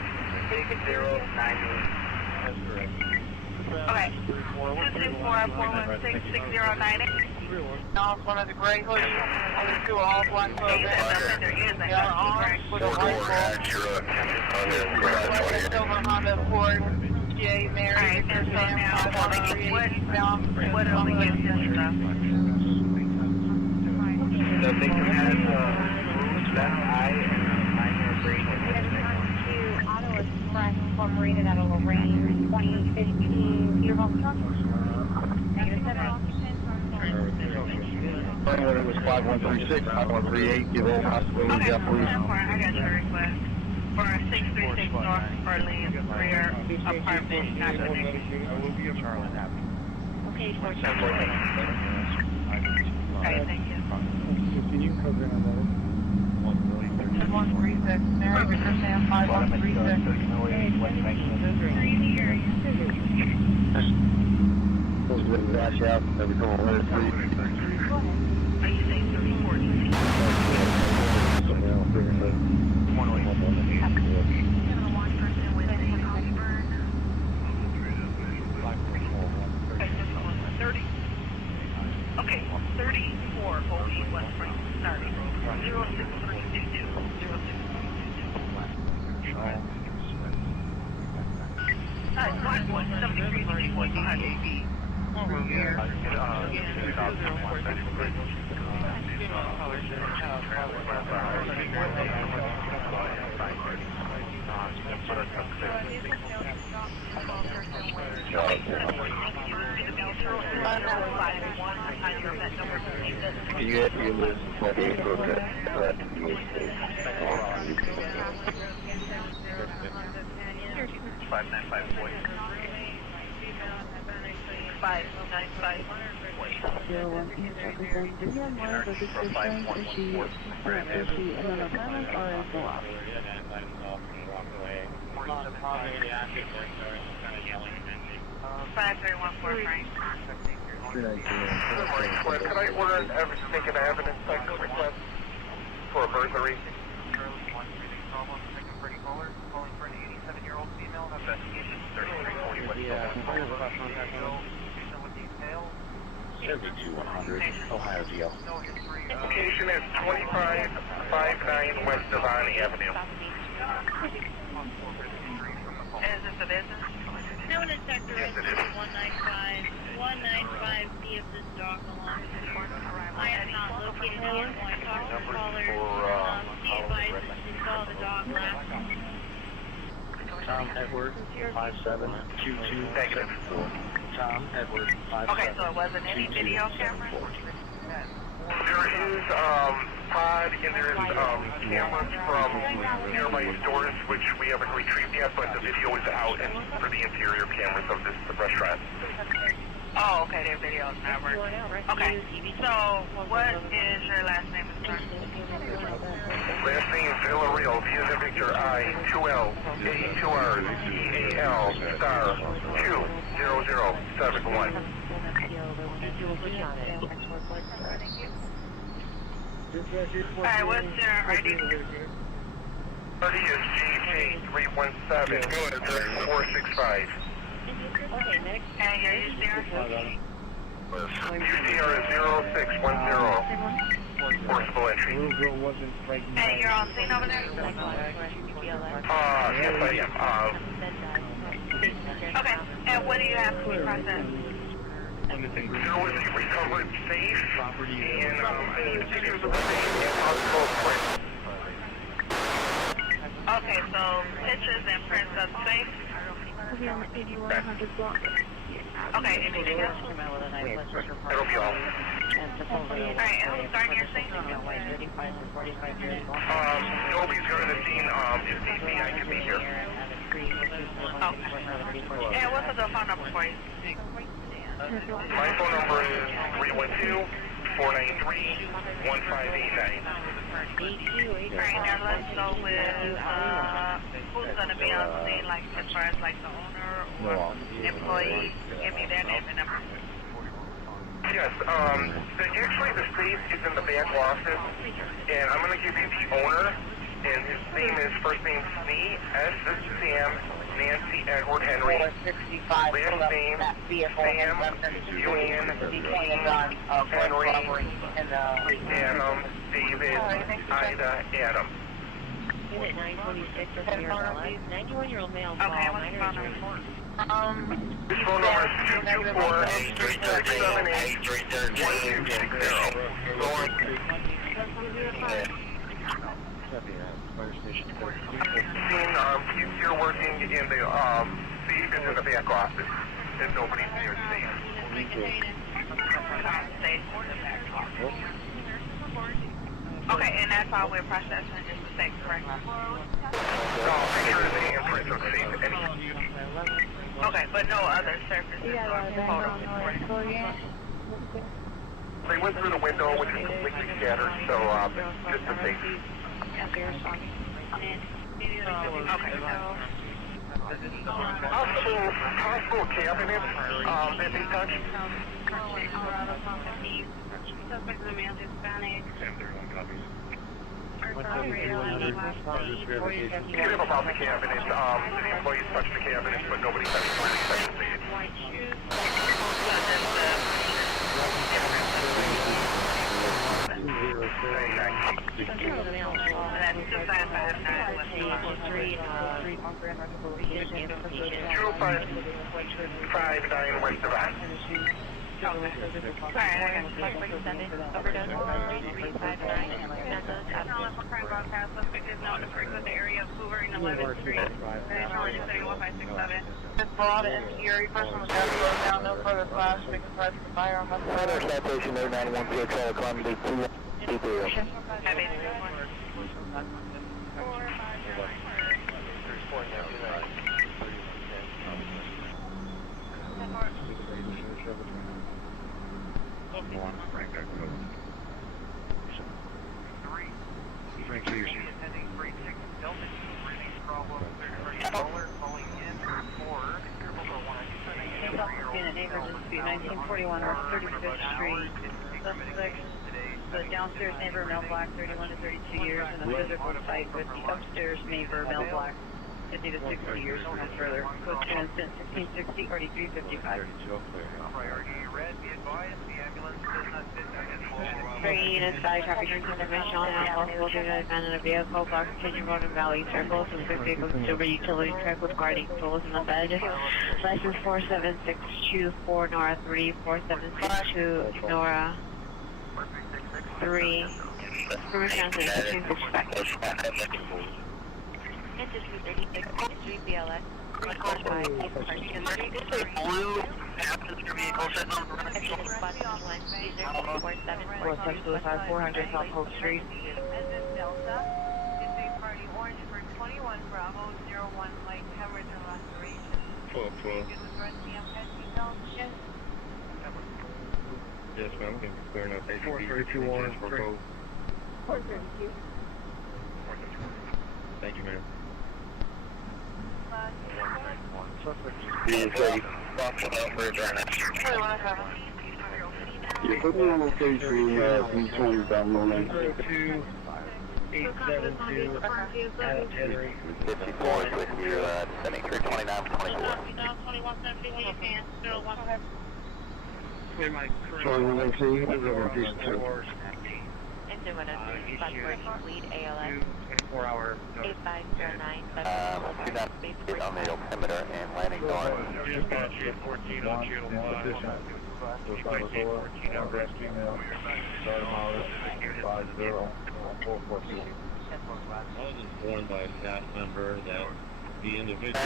6098. Okay. 224-416-6098. Off one of the gray hoodies, only two off one There is a right. Silver Honda Accord, J. Mary, Alright, and so now, what are we getting this stuff? The victim has bruised left eye and minor brain Auto Express Incorporated out of Lorraine, 2015 Peterbilt truck. Negative 7. It was 5136, 5138, give all hospitals, Okay, yeah, please. I got your request for 636 North Berlin rear apartment, not connected. Okay, 4 Okay, thank you. Can you cover another? 136, Mary, Mr. Sam, 5136. Dash out, every call, let it free. Are you saying 314? Okay, 34 OE West Spring, starting 06322. 06322. Over here. You have to listen to the 595 voice. 595 voice. 01 East representing, do you have more of a description? Is she another pilot or is the lost? 5314 Frank. Good morning, Square. Could I order an taken evidence cycle request for a burglary? Calling for an 87-year-old female. Investigation 3340 West. Ohio DL. Location is 2559 West Devon Avenue. Is this a business? No detector Yes, it is. 195 see if this dog belongs to you. I have not located the animal. I talked to the caller. He advised us to install the dog last. Tom Edward, 5722. Negative. Tom Edward, 57. Okay, so it wasn't any video camera? There is pod and there is cameras from nearby stores which we haven't retrieved yet, but the video is out and for the interior cameras of this restaurant. Oh, okay, their video is not working. Okay, so what is your last name, sir? Last name Villarreal, V as in Victor, I, 2L, A, 2 R's, E-A-L, star, 20071. Alright, what's your ID? ID is GK317465. And your UCR? UCR is 0610. Forcible entry. And you're on scene over there? Yes, I am. Okay, and what do you have to be processed? There was a recovered safe, and I need pictures of the safe and possible prints. Okay, so pictures and prints of the safe? Okay, anything else? That'll be all. Alright, and who's starting your scene? Nobody's going to the scene. If need be, I can be here. Okay. And what's the phone number for you? My phone number is 312-493-1589. Alright, now let's go with, who's gonna be on scene, like, as far as, like, the owner or employee? Give me their name and number. Yes, actually the safe is in the back office, and I'm going to give you the owner, and his name is, first name Snee, S as Sam, Nancy, Edward, Henry. Last name, Sam, Union, Henry, Adam, David, Ida, Adam. Unit 926 of Sierra Bella. 91-year-old male. Okay, what's the phone number? His phone number is 224-837-1260. He's here working in the safe is in the back office, and nobody's near the safe. Okay, and that's all we're processing, just the safe, correct? No, pictures and handprints of the safe. Okay, but no other surfaces or photos. They went through the window, which is completely scattered, so just the safe. Okay. Possible cabinets that they touched. You have about the cabinets. The employees touched the cabinets, but nobody touched the safe. Two 559 West Devon. Radar citation there, 910 Charlie Columbia, 2 2 Frank Hughes. Unit neighbor dispute 1941 North 35th Street. Suspect, the downstairs neighbor, male black, 31 to 32 years, in a physical fight with the upstairs neighbor, male black, 50 to 60 years, no further. Code 2 incident 1660, 4355. Bringing units, Valley Traffic Information on possible due to abandon a vehicle, block Virginia Road and Valley Circle, some quick vehicles, silver utility truck with guarding tools in the bed. License 4762 Nora 3, 4762 Nora 3. Permission on 1665. Into 236 Street BLS. Blue passenger vehicle sitting on the right. 400 South Hope Street. Delta is a party orange for 21 Bravo 01 light hemorrhage or laceration. Yes, ma'am. Okay. Clear enough. 432 orange for both. 432. Thank you, ma'am. Yeah, put me on location, from 20 down low lane. 872 Henry. 54 is with you, sending 329 24. Clear my current. Sorry, we're going to see. We're going to do some. Into 103, Buckford, lead ALS. 24-hour. 8509. Do not get on the altimeter and landing north. I was informed by a staff member that the individual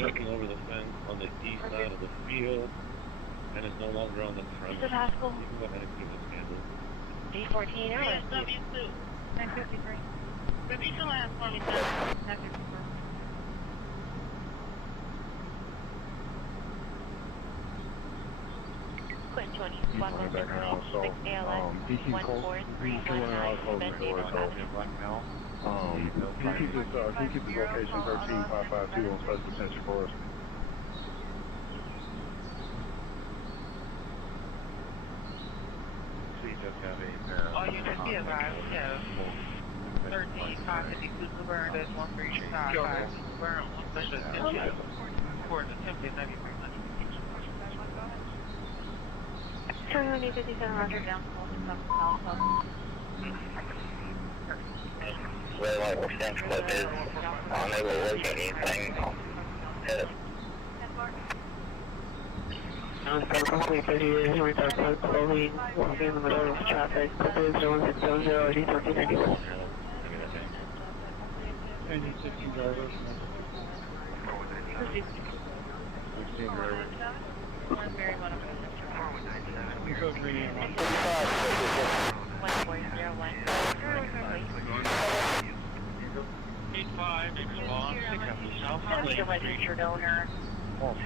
looking over the fence on the east side of the field and is no longer on the front. Is it Haskell? You can go ahead and give this handle. D14 Airlines. 953. Repeat the last one, 954. Quinn 20, Squad 163, 6 ALS, 14319, Ben Davis, Can you keep this location 13552 on special attention for us? All units be advised, we have 13-552 Laverne, that's 135, Laverne, 1 special attention, for the attempted 9300. 257 Roger, down, South. Red light will stand split is unable to locate anything. Complete 38, retard code clothing, walking in the middle of traffic, code 0160, 1391. Engine 16 driver. 16 driver. You go green. 1401. 85, respond, pick up the South Send your registered owner out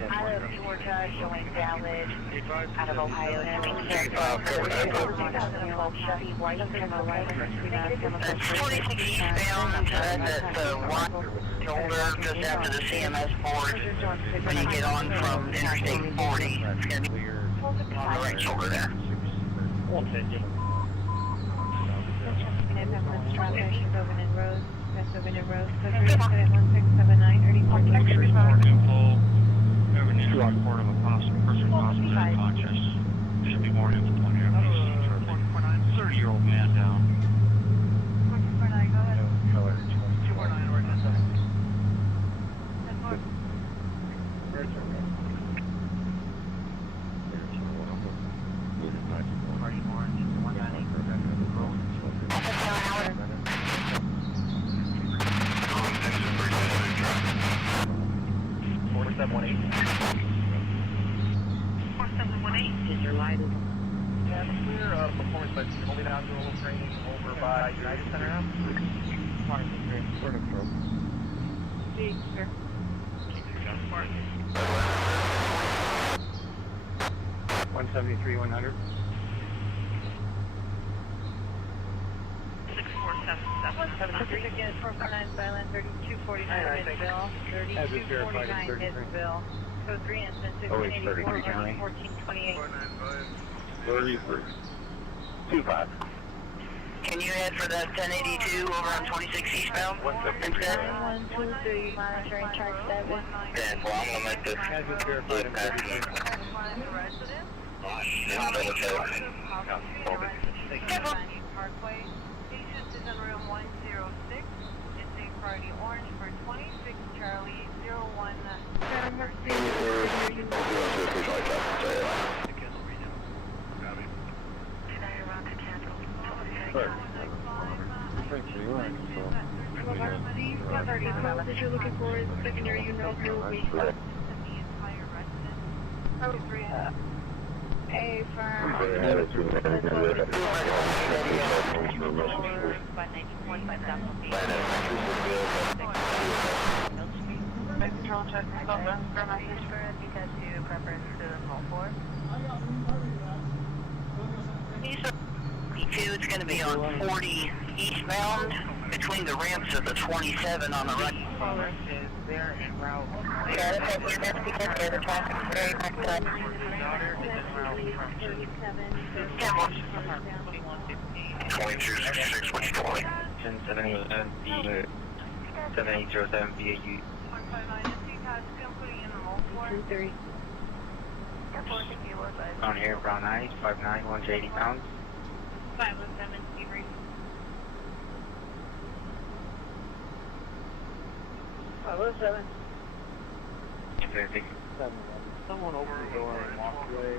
of Georgia, showing valid, out of Ohio, showing That's 46 eastbound, that's the one shoulder just after the CMS board when you get on from Interstate 40. It's going to be on the right shoulder there. Traffic, Overland Road, West Overland Road, code 1679, earning 14. More info. Whoever needs to report of a possible person possibly unconscious. There should be more info on here. 30-year-old man down. 449, go ahead. 249 ordinance. Is your light Clear performance by only down to a little training over by United Center now. sir? Keep your gun apart. 173-100. 6477. Again, 449 Silent, 3249 Midville, As is verified 3249 at 33. Midville, code 3 instance Oh, it's 33 1684, county. 1428. 33. 25. Can you head for that 1082 over on 26 eastbound? Instead? 123, monitoring track 7. Okay, well, I'm gonna make this. As is verified at 33. Parkway. Patient is in room 106. It's a priority orange for 26 Charlie 01. That you're looking for is secondary, you know who we A firm. Control check. Because you preference to the small 4. It's going to be on 40 eastbound between the ramps of the 27 on the right. They're en route. Yeah, that's what we're meant because the traffic is very backed up. Daughter is en route from 2266, what's 20? 7807 BAU. 23. On here, brown eyes, 5'9", 180 pounds. 517 Sebring. 507. Infinity. Someone opened the door and walked away.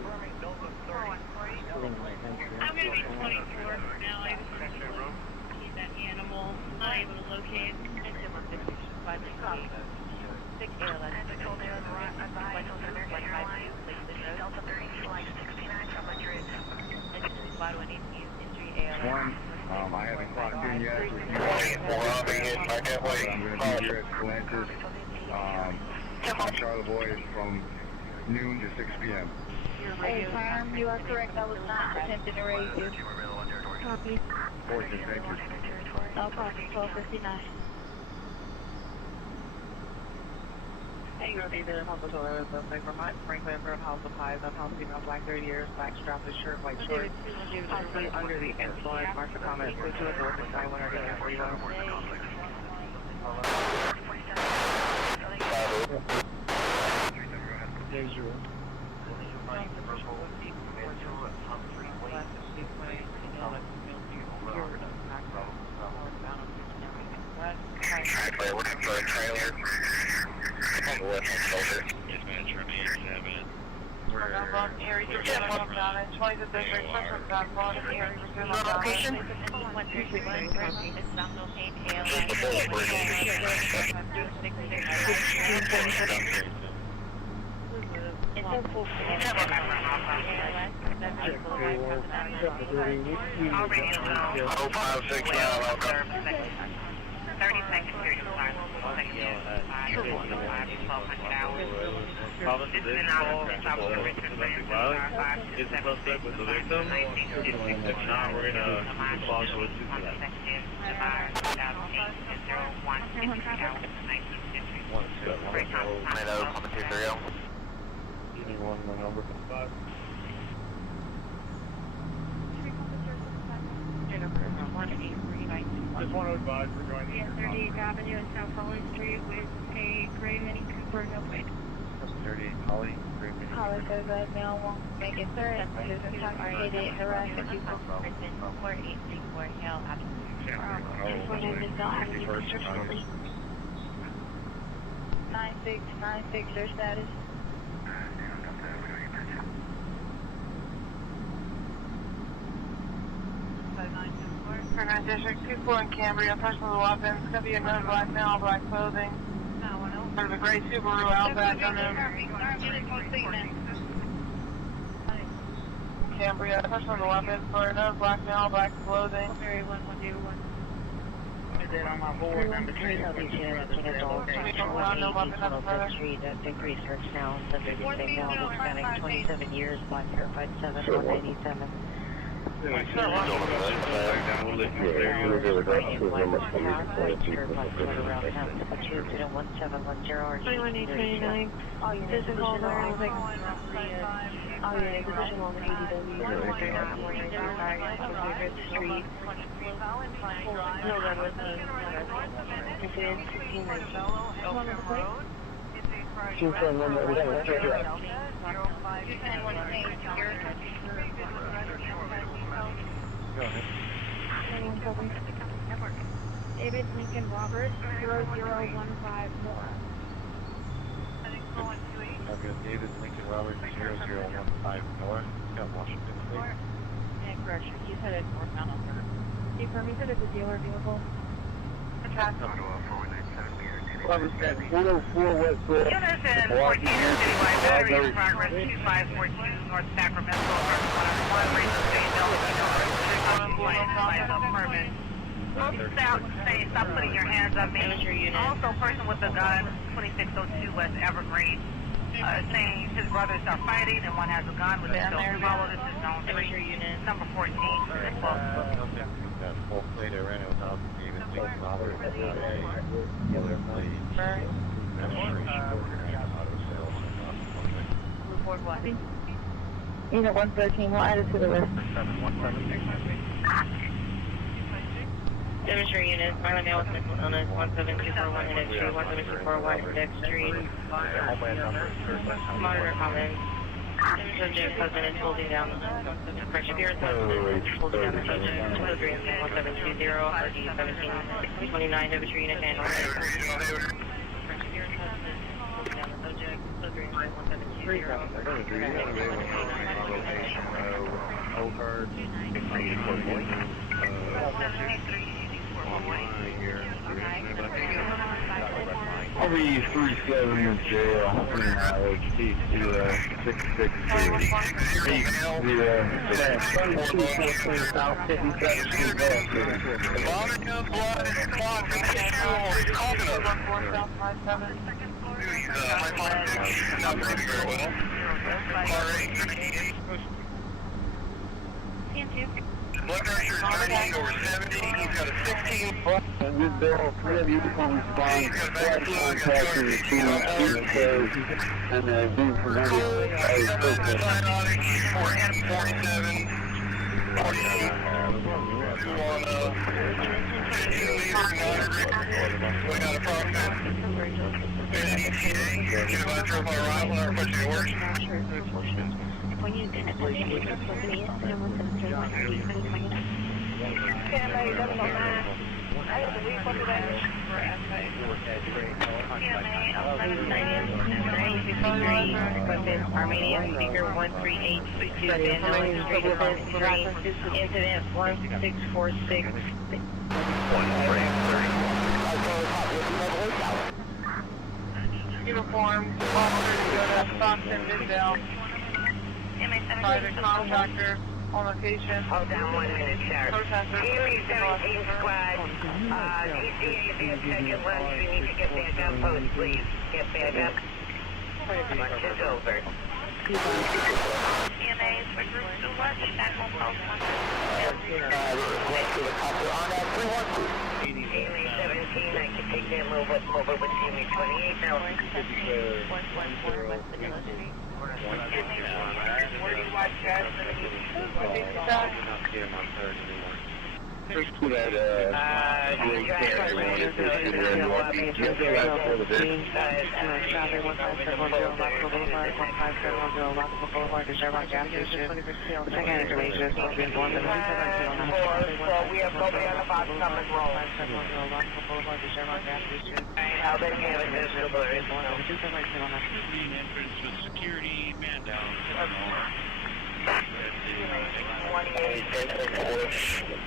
I'm going to be 24 for now. I just need that animal. Not able to locate. Six ALS. Delta 30 flight 69 from Madrid. One, I haven't clocked in yet. I'll be hitting back that way. I'm going to be here at Galantis. Charlevoix from noon to 6 p.m. A firm, you are correct. I was not attempting to raise you. Copy. Fortune, thank you. No problem. 1259. Hey, you're going to be there in Hospital Arizona, Vermont, Franklin, Road, House of Highs, unhoused female, black 30 years, black strapless shirt, white shorts, possibly under the influence, mark the comment, go to the north and side, 141. Trailer, we're looking for a trailer. On the left-hand shoulder. Yes, man, turn 87. Location? Just the bullet Is the suspect with the victim? If not, we're gonna call to it. Just want to advise we're going to 38th Avenue and South Holly Street with a gray Mini Cooper, no plate. 38 Holly. Holly says that male won't make it through. It's intoxicated, harassing people. 4834 Hill Avenue. This one is not having any prescription. 9696, their status. Current District 24 in Cambria, personal weapons, could be a known black male, black clothing. There's a gray Subaru Outback on him. Cambria, personal weapons for a known black male, black clothing. Very 1101. that on my board. Number 3. Street at Victory Search now, subject to state law, Hispanic, 27 years, black, verified 7, 187. We'll let you there. Physical arousing. Oh yeah, position on the ADW. Street. No red with me. Incident 1619. Go ahead. David Lincoln Robert, 0015 more. Okay, David Lincoln Robert 0015 North. Got Washington State. Yeah, correction. He's headed northbound on 3rd. Confirm you said it's a dealer vehicle. Robert said 104 West Broad. Units in 14 Citywide Battery in progress, 2542 North Sacramento, North 1, Racer State, permit. Stop putting your hands on me. Also, person with a gun, 2602 West Evergreen, saying his brothers are fighting and one has a gun with a still follow. This is zone 3, number 14. That full plate I ran it without David Lincoln Robert. Other plate. Auto sales. Report what? Unit 113, we'll add it to the list. 172. Demonstrate units, Marlon Dale, Central Illness, 17241 Headed Street, 174 White Deck Street. Monitor comments. Subject husband is holding down pressure beer, husband is holding down the subject. 1720, RD 1729, Demonstrate unit and pressure beer, husband is holding down the subject. 1720. Over. I'll be 37 in jail. HT 663. South 57th Street West. Blood pressure is 13 over 70. He's got a 16. And with Daryl, 3 of you can respond. Contacting the team and being prevented. For N47. 47. On 15 meters, we got approximate. ETA. Get about drop on arrival. Our question works. When you get it, it's supposed to be it. Someone's going to say, like, for Armenian speaker 13862 incident 1646. Uniform, officers go to Stockton, Midvale. Private contractor on location. Hold down 1 minute, sir. Protesters. EME 17 squad, ETA if you second left, you need to get back up post, please. Get back up. Lunch is over. EMAs for group 2 West, back home post 1. EME 17, I can take that move with EME 28 now. 114 West Vanilla Street. Where do you watch that? First to that, we have nobody on the box number roll. How they have it, there's nobody. Entrance with security, man down. 28.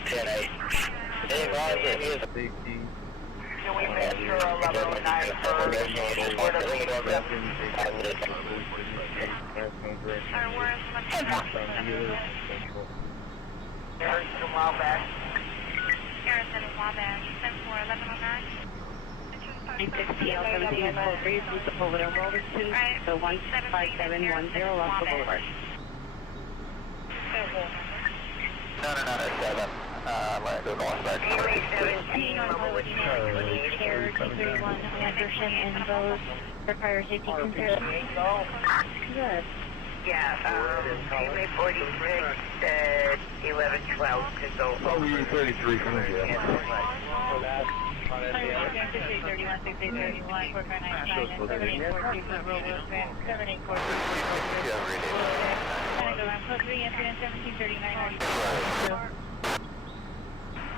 10-8. Safety. Can we make sure 1109 Harrison Wabash. Harrison Wabash, 10-4 6TL17 code 3 is the Povoto Road to the 15710 Russell Boulevard. No, that's 7. Lando Northside. Care 231 Anderson and those for fire safety concerns. Good. Yeah, May 46, 1112 to go Oh, we 33 from here.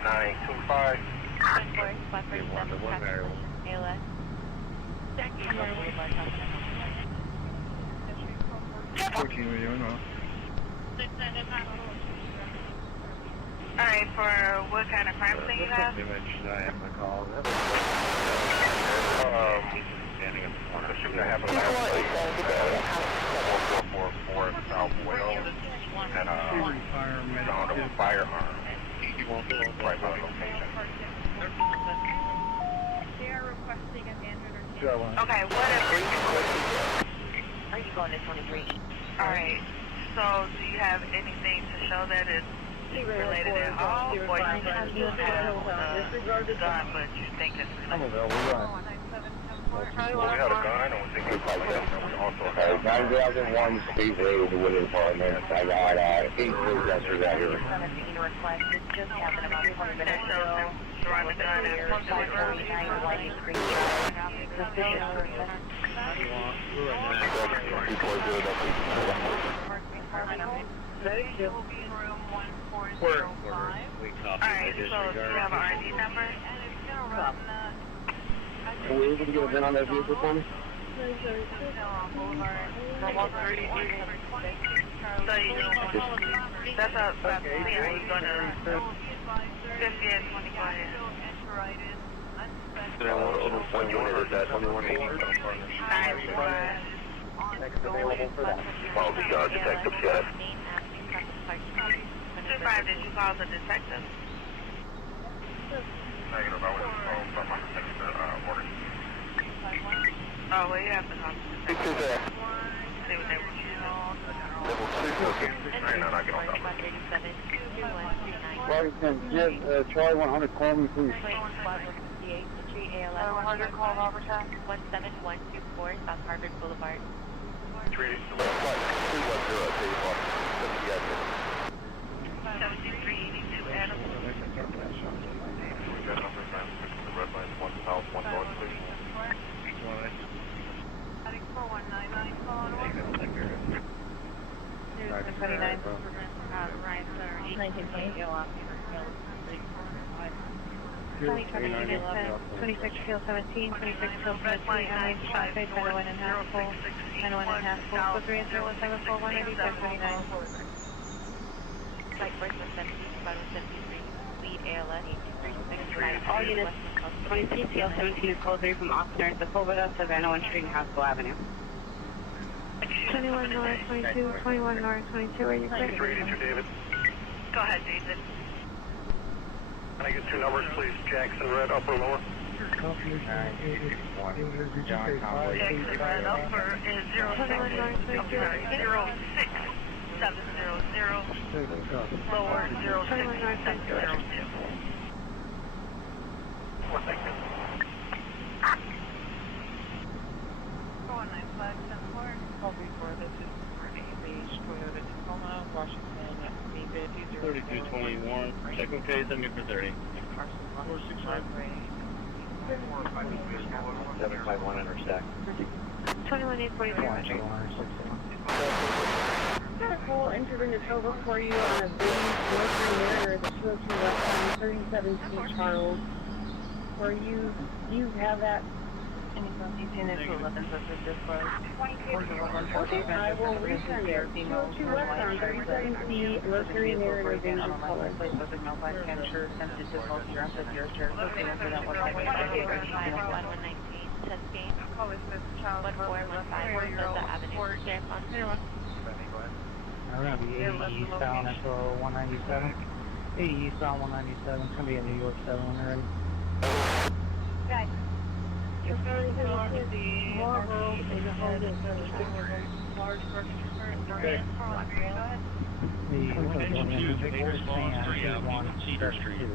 Nine, 2-5. Alright, for what kind of crime thing you have? Shouldn't have happened last week. 444 South Wales. And found a firearm. Right on location. They are requesting a mandate Okay, whatever. Are you going to 23? Alright, so do you have anything to show that it's related at all? Or you just have the gun, but you think it's related? Well, we had a gun, and we think it's like that. And we also had 9001 State Road, the Wood Department. I got 8 protesters out here. Request. It just happened about 20 minutes ago. Throwing the gun at Portland Road. Alright, so do you have an ID number? Were we able to get a VIN on that vehicle for me? That's a, that's me. Are you going to 50 and 25? When you ordered that, 2180. Next available for that. Well, the detectives, yes. 25, did you call the detective? Negative, I was told by my order. Oh, well, you have to call the detective. See what they want you to know. Level 2, okay. Alright, now I get on top of it. Washington, Charlie 100, call me please. 100 call Robertson. 17124 South Harvard Boulevard. 310, 7382 Adam. The red line's 1 south, 1 north, please. Heading 4199, calling order. 29, Ryan Sutter, 1928, 26 kill 17, 26 kill 17, MH traffic, 91 and half full, 91 and half full, so 30741, 18529. Site first 173, lead ALS, 836. All units, 23 CL17 is code 3 from officers, the Povoto, Savannah, and Street Hospital Avenue. 21 North 22, 21 North 22, are you clear? David. Go ahead, David. Can I get 2 numbers, please? Jackson Red, upper, lower. Jackson Red Upper is 06700, lower 06702. Call before this is for AMH Toyota Tacoma, Washington, 3221. Check okay, send me for 30. 751 intersect. 21843. Got a call entered in the over for you on a big grocery mirror, the 202 West on 37C Charles. Where you have that? Any units to 11 suspect dispatch. Okay, I will resend it. 202 West on 37C Mercury mirror in color. Suspect male black tan shirt, sensitive to both your assets, your shirt. Posting after that one. 1119, Tuscane. Call this Mr. Child. 1415, Delta Avenue. Sheriff on scene. We're going to be 80 eastbound SO 197. 80 eastbound 197. It's going to be a New York 7 already. Large structure current. Okay. The Lincoln Victor stand, 31 Cedar Street.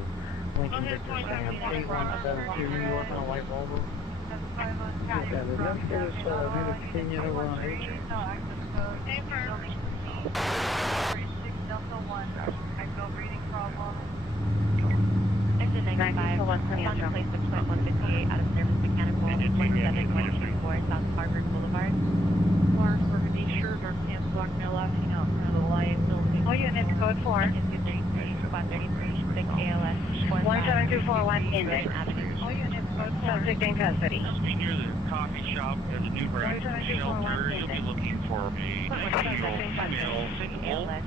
Lincoln Victor stand, 3172 New York on a white Volvo. Yeah, the rest of this, need a opinion over on H. Engine 95, on place of 158 out of service mechanical 17134 South Harvard Boulevard. Lawrence Burgundy, sure, or Camp Block Mill Avenue, out in the liability. All units code 4. Engine 233, squad 33, 6 ALS, 17241 Inlet. All units code 4. Subject in custody. Just be near the coffee shop at the New Branch shelter. You'll be looking for a 90-year-old female single. ALS,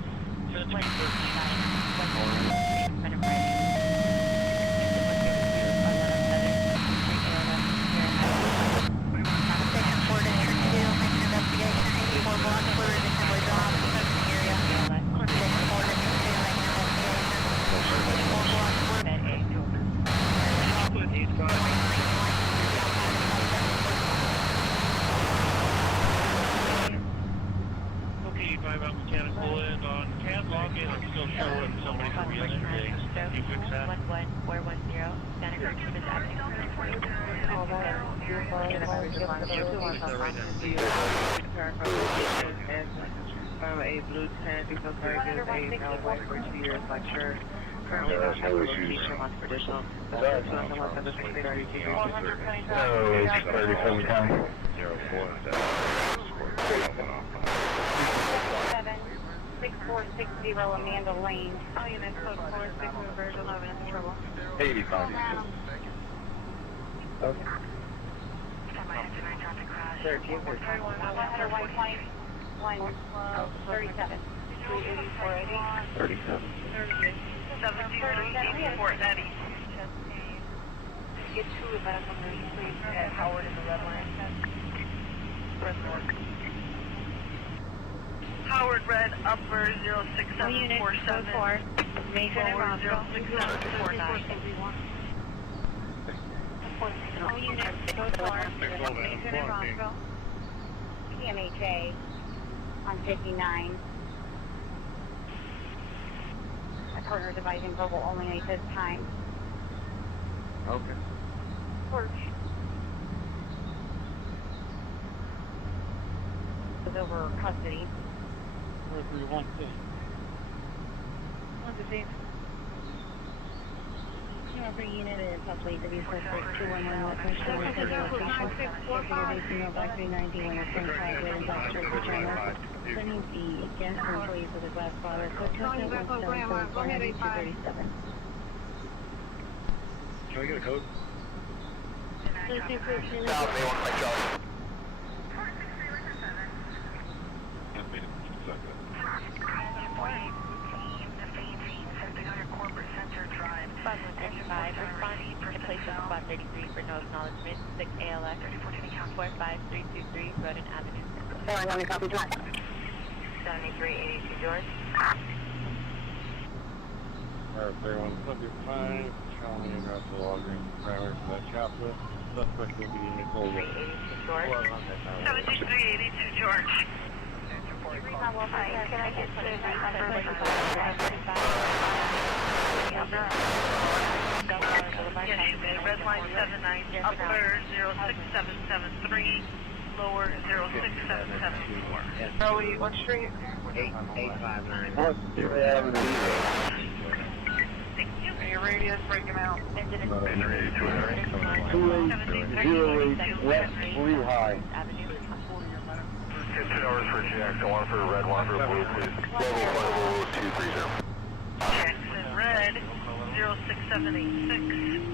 Okay, 5 out mechanical and on CAD login, I'm still showing somebody from yesterday. Can you fix that? 11410, Santa Cruz Simmons Avenue. From a blue tent, because I did a now for 2 years lecture. Currently not having a location on traditional. So I'm the one that doesn't think I need to do. No, it's 37 county. 6460 Amanda Lane. All units code 4, 6 movers, 11 in trouble. 85. Okay. 13 for 137. 37. 17 Fort Eddy. Get 2 of us on the please at Howard in the red line. Press 1. Howard Red, upper All units code 06747. 4. Mason and Lower Roscoe. 06749. All units code 4. Mason and Roscoe. PMHA on 59. A partner devising verbal only at this time. Okay. Search. Was over custody. Where we want to. On the same. Every unit is possibly to be suspect 211 Western Street, location. Facing up by 390 when it's 25 with industrial pajamas. Sending the gas employees with a glass bottle. Code 237 Can we get a code? Responding to place of squad 33 for no acknowledgement. 6 ALS 45323 Rodin Avenue. Sorry, let me copy George. 7382 George. Alright, everyone, fine. Showing me across the Walgreens primary for that chapter. Suspect will be Nicole. 382 George. 7382 George. Can I get to Yes, you may. Red line 79, upper 06773, lower 06774. Charlie, what street? 859. Thank you. And your radio's breaking out. 2808 West Lehigh. Avenue. 2 hours for Jackson, 1 for red, 1 for blue, please. Level 230. Jackson Red, 06786.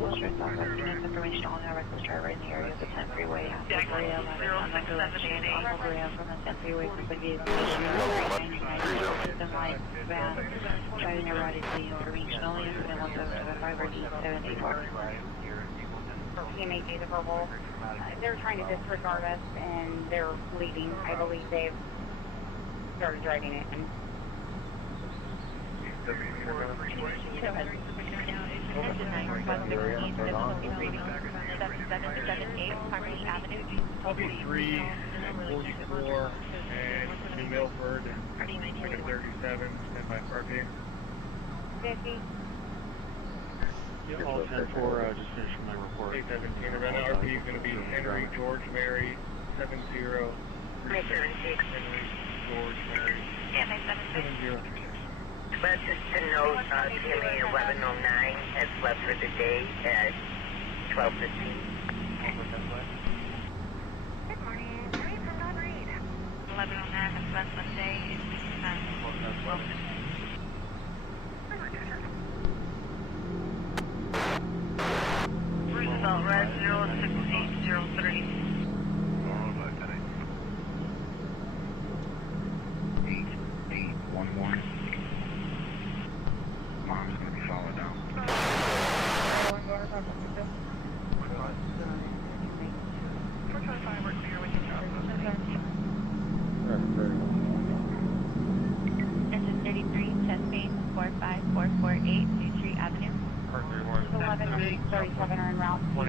Western Southwest units information on our reckless driver in the area of the 10 freeway. Jackson 06788. From the 10 freeway for the vehicle. Van driving erratically informational incident 1775 or 8784. PMHA the verbal. They're trying to disregard us and they're leaving. I believe they've started driving it. And Engine 9 requesting release, difficulty breathing. 7778 Harmony Avenue. I'll be 3 and 44 and New Milford and 37 and by parking. 50. Yeah, all 10-4, just finishing my report. 817, and then RP is going to be Henry George Mary 70. Henry George Mary 70. Register note, Timmy 1109 has left for the day at 12:15. Good morning. Mary from Don Reed. 1109 has left for the day at 12:15. Roosevelt Red 06803. 811. Mom's gonna be followed down. Engine 33, Chastain 45448, Newtree Avenue. 1137 are en route to the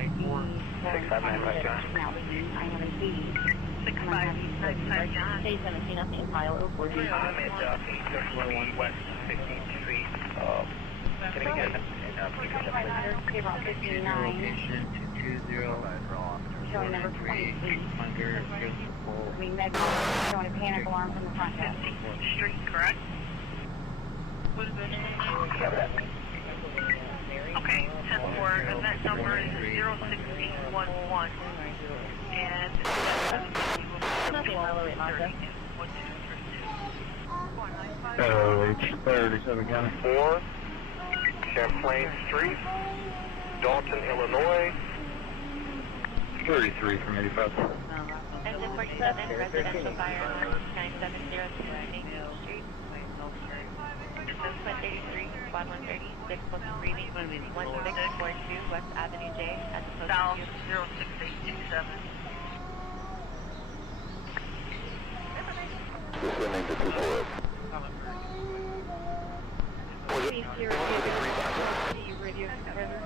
6595 John. K17 up in file 040. I'm at 621 West 15th Street. Can I get an About 59. Showing number 28. Green Magnolia showing a panic alarm from the front desk. 15th Street, correct? Okay, 10-4, event number is 06811. And Nothing wrong with it, Martha. H37 County 4, Champlain Street, Dalton, Illinois. 33 from 85. Engine 47, residential fire alarm 9703 Main Street. Distance 133, squad 130, 6 plus breathing, 1642 West Avenue J, as opposed South to 06827. Descending to 24. Please, your radio server.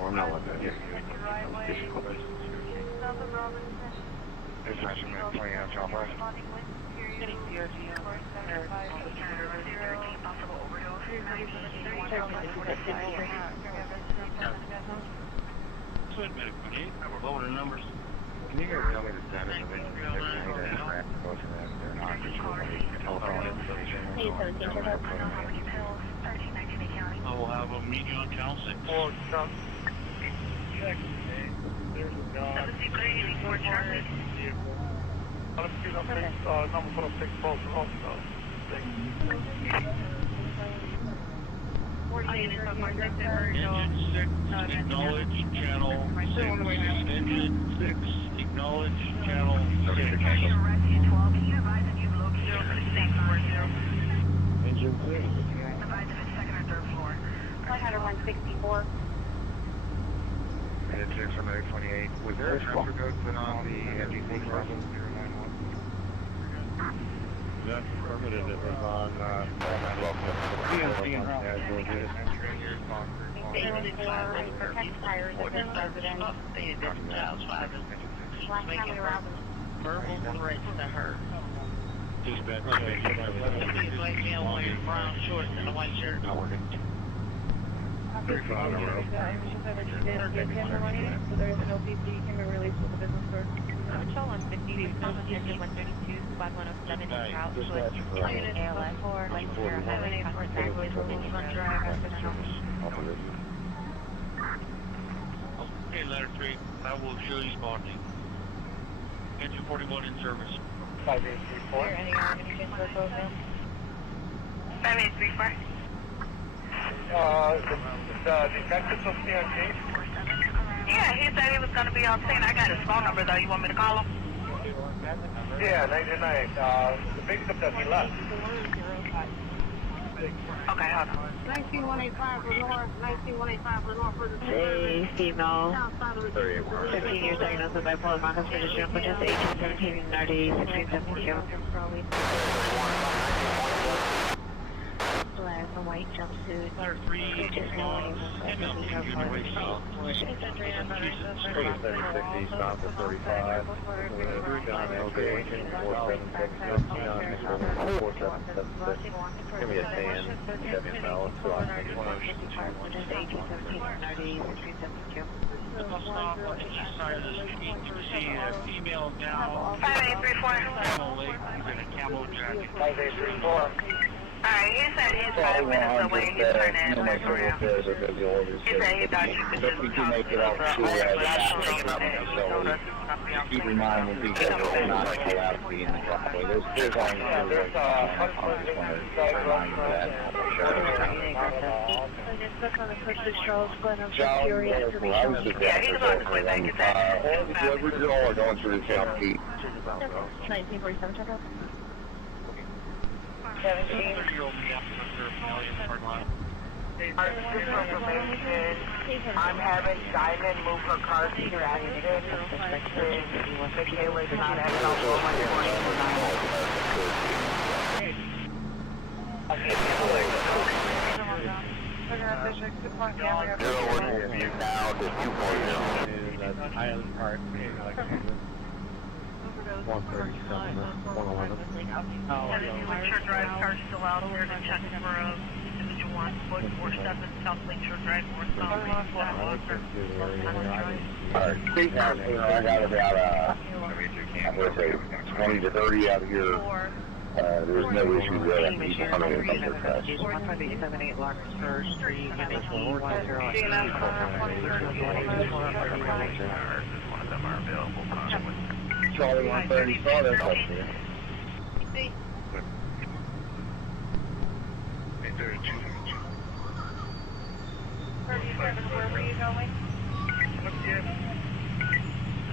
I'm not looking at you. There's not so many playing out job right. What the numbers? Can you guys tell me the status of it? They're not just telephone information. I will have a meeting on Channel 6. Oh, Chuck. There's a guy. 7384 Charlie. Number for the 6 folks also. Engine 6, acknowledge channel 6. Engine 6, acknowledge channel 6. Engine 6. Flight 164. Engine 6 from 828. Was there a transfer code put on the MD4 problem? That's affirmative. It was on PNC and route. Protect tires of this resident. Last time we were out Verbal threats to her. dispatch. He's like male wearing brown shorts and a white shirt. Not working. 35 in a row. So there's no PC can be released with the business card. Patrol 150, Engine 132, squad 107, en route to ALS 4, Lane 0, highway, contact with continue on drive after the Okay, letter 3, I will show you spotting. Engine 41 in service. 5834. Any organization for both them? 5834. The detective will be on case. Yeah, he said he was going to be on scene. I got his phone number, though. You want me to call him? Yeah, 99. The victim that he left. Okay, hold on. 19185 for north, 19185 for north for the A female, 15 years diagnosed with bipolar Marcus condition, which is 1817 NRD 1672. Black and white jumpsuit. Just knowing that this is her part. 3060, stop for 35. Okay, 477, give me a 10, Chevy Impala, so I'll take it first. Which is 1817 NRD 1672. Female now. 5834. Camel Lake, he's in a camel jacket. 5834. Alright, he said he's 5 minutes away. He's turning in right around. He said he thought you could just come make it out to keep reminding people that we're not allowed to be in the driveway. There's only two ways. I just want to remind you that. Yeah, he's about to quit back at that. Whoever's all going through the South Peak. 1947 checkup. 17. I'm having Diamond move her car to Jackson. Michaela's not having all the That's Island Park. 137, 111. Lakeshore Drive car's still out there to check for individual on foot 47 South Lakeshore Drive, North South Lakeshore. Alright, I got about, I'm going to say 20 to 30 out of here. There's no issue there. I'm coming in from the press. 15878 Larkspur Street, unit 410. Charlie 130, saw that up there. 37, where were you going?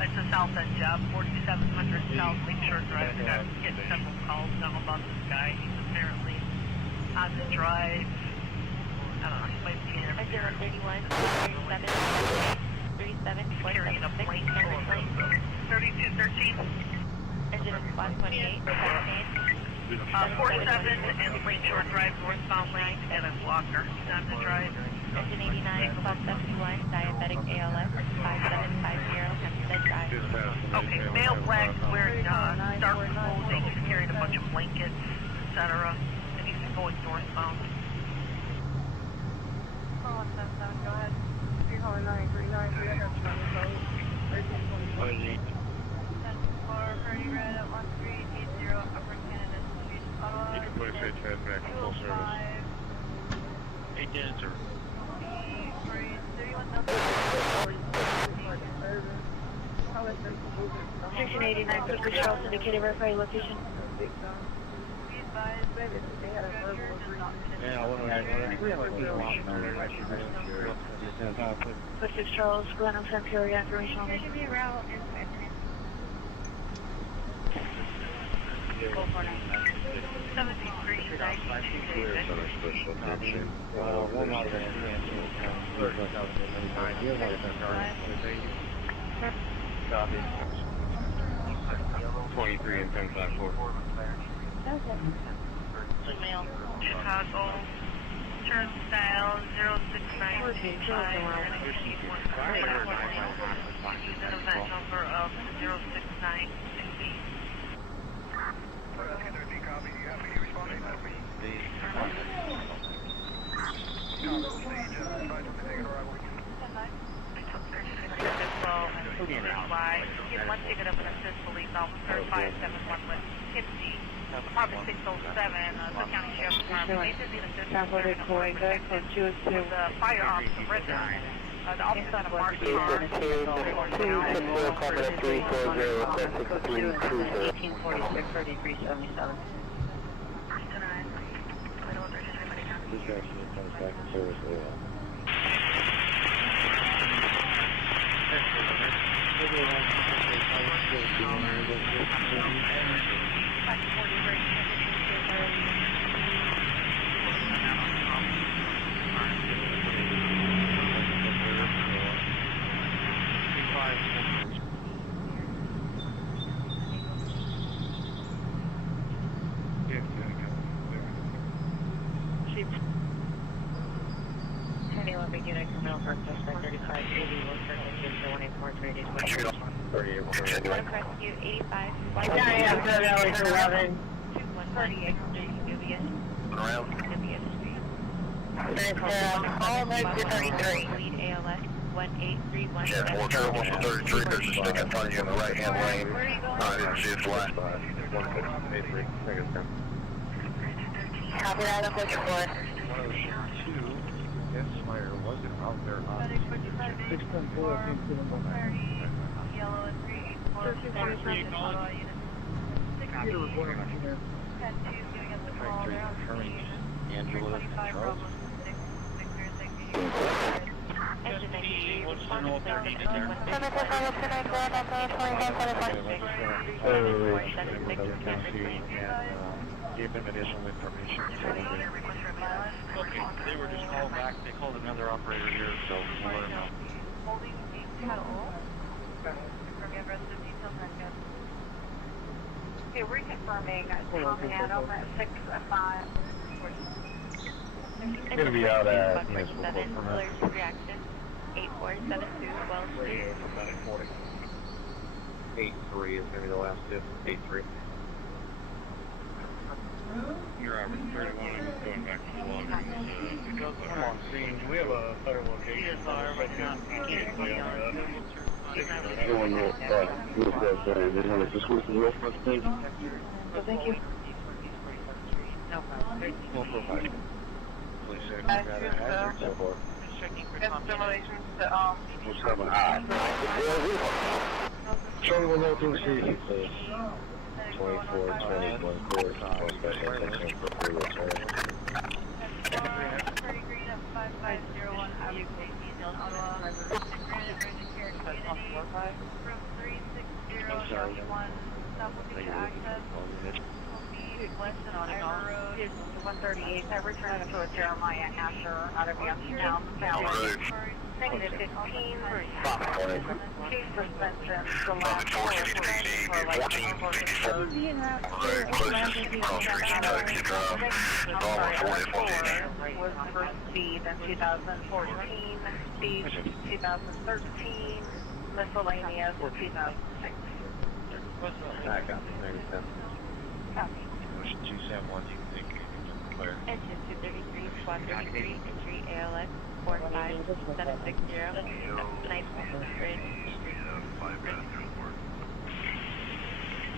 It's a south end job, 4700 South Lakeshore Drive. I got getting several calls now about this guy. He's apparently on the drive. I don't know, he might be in there. 31, 37, Carrying a plane full of 3213. engine 128, 47 and Lakeshore Drive, northbound lane, and a blocker. He's on the drive. engine 89, plus 71, diabetic ALS, 5750, Hempstead Drive. Okay, male black wearing dark clothing. He's carrying a bunch of blankets, etc. And he's going northbound. Go ahead. 30939, I got you on the phone. 1320. Pretty red at 1380 Upper Canada Street. You can put a straight transfer back to full service. 810, sir. 1689 Cooper Charles indicated verify location. Yeah, I want to Cooper Charles, Glenham Centuria, information only. one out of that. 23 and 1054. Male. Chicago. Turnstile 06925. Use an event number of 06960. One ticket of an assist police officer, 571 West Tipsy, Department 607, the county sheriff's department. They did the assist with the firearms surrender. The officer on a marked car. 1846, 3377. Penny, let me get a criminal for suspect 3580. We'll certainly give the 184 Rescue 85. Yeah, yeah, good, that was 11. 2138 Street, Around. It's, all the 33. Lead ALS 1831. Yeah, 4 terrible for 33. There's a stick in front of you in the right-hand lane. I didn't see its last. Copy that, I'm looking for it. Yes, fire wasn't out there on 610 I think, to the Yellow and 384. computer reporting on here. Angela and Charles. Engine 93, responding to Gave them additional information. Okay, they were just called back. They called another operator here, so we'll let them know. Okay, reconfirming Tom Adam at 6-5. It's gonna be out at Municipal Court for allergic reaction 8472 Wells Street. 8-3 is gonna be the last dip. 8-3. You're average 31 and it's going back to longer. Come on, scene. Do we have a fire location? Thank you. No problem. We'll provide. Police say we've got a hazard so far. Simulations to, What's coming high? Show me the local station. 24, 21, 4, special attention for free return. 30 green up 5501 Avenue. From 36021, stop looking to access. Weston on Ira Road. 138, I returned to a Jeremiah Asher out of Youngstown Valley. Negative 15, chief suspension, the last four was the first speed in 2014, speed 2013, miscellaneous 2006. Back up. Motion 271, you think you can clear? Engine 233, squad 33, entry ALS 45760, Night Bridge.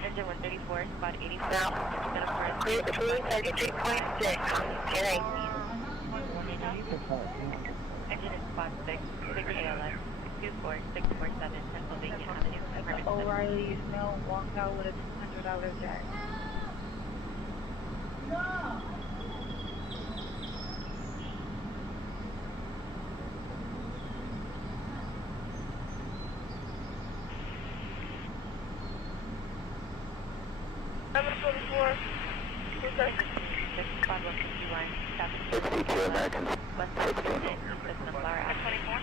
Engine 134, squad 84, Now, 333.6. Kidding. Engine is squad 6, 6 ALS 24647, Pennsylvania Avenue, Apartment 7. O'Reilly Snow walked out with a $200 check. Squad 151, South West 16, Business Bar at 24.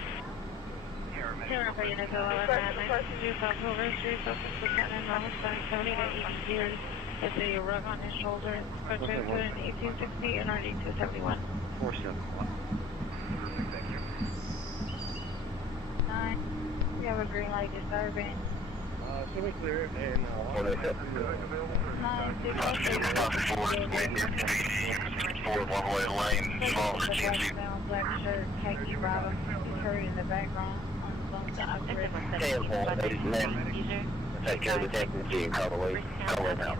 Here, I'm ready to go. I'm at 962 South Silver Street, Southwest Lieutenant Ramos, 70 to 80 years. It's a rug on his shoulder. Subject to an 1860 and RD 271. 471. You have a green light disturbing. So we clear it and Forward one-way lane, small GMC. Black shirt, khaki bottom, hurry in the background. Take care of the technology and call the way. Call it out.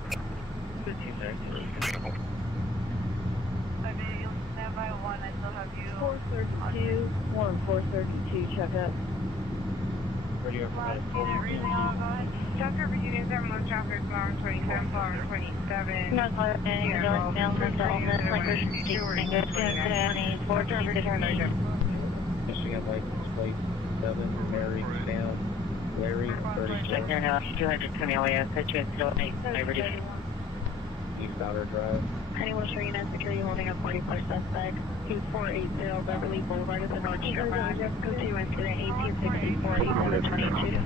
Stand by 1, I still have you. 432, 432, check up. Last unit, reading on, go ahead. Chapter for units, everyone, chapter farm 27, farm 27. Not clear, and you're going down the Dolphins, like we're speaking, good, today, 1415. Michigan license plate 7, Mary, Sam, Larry, 32. Check their house, 200 Camellia, put you in still 8, Liberty. East Outer Drive. Penny Wilshire Unit Security holding a 44 suspect. 2480 Beverly Boulevard at the North Shore Drive. Go to incident 1864 8722.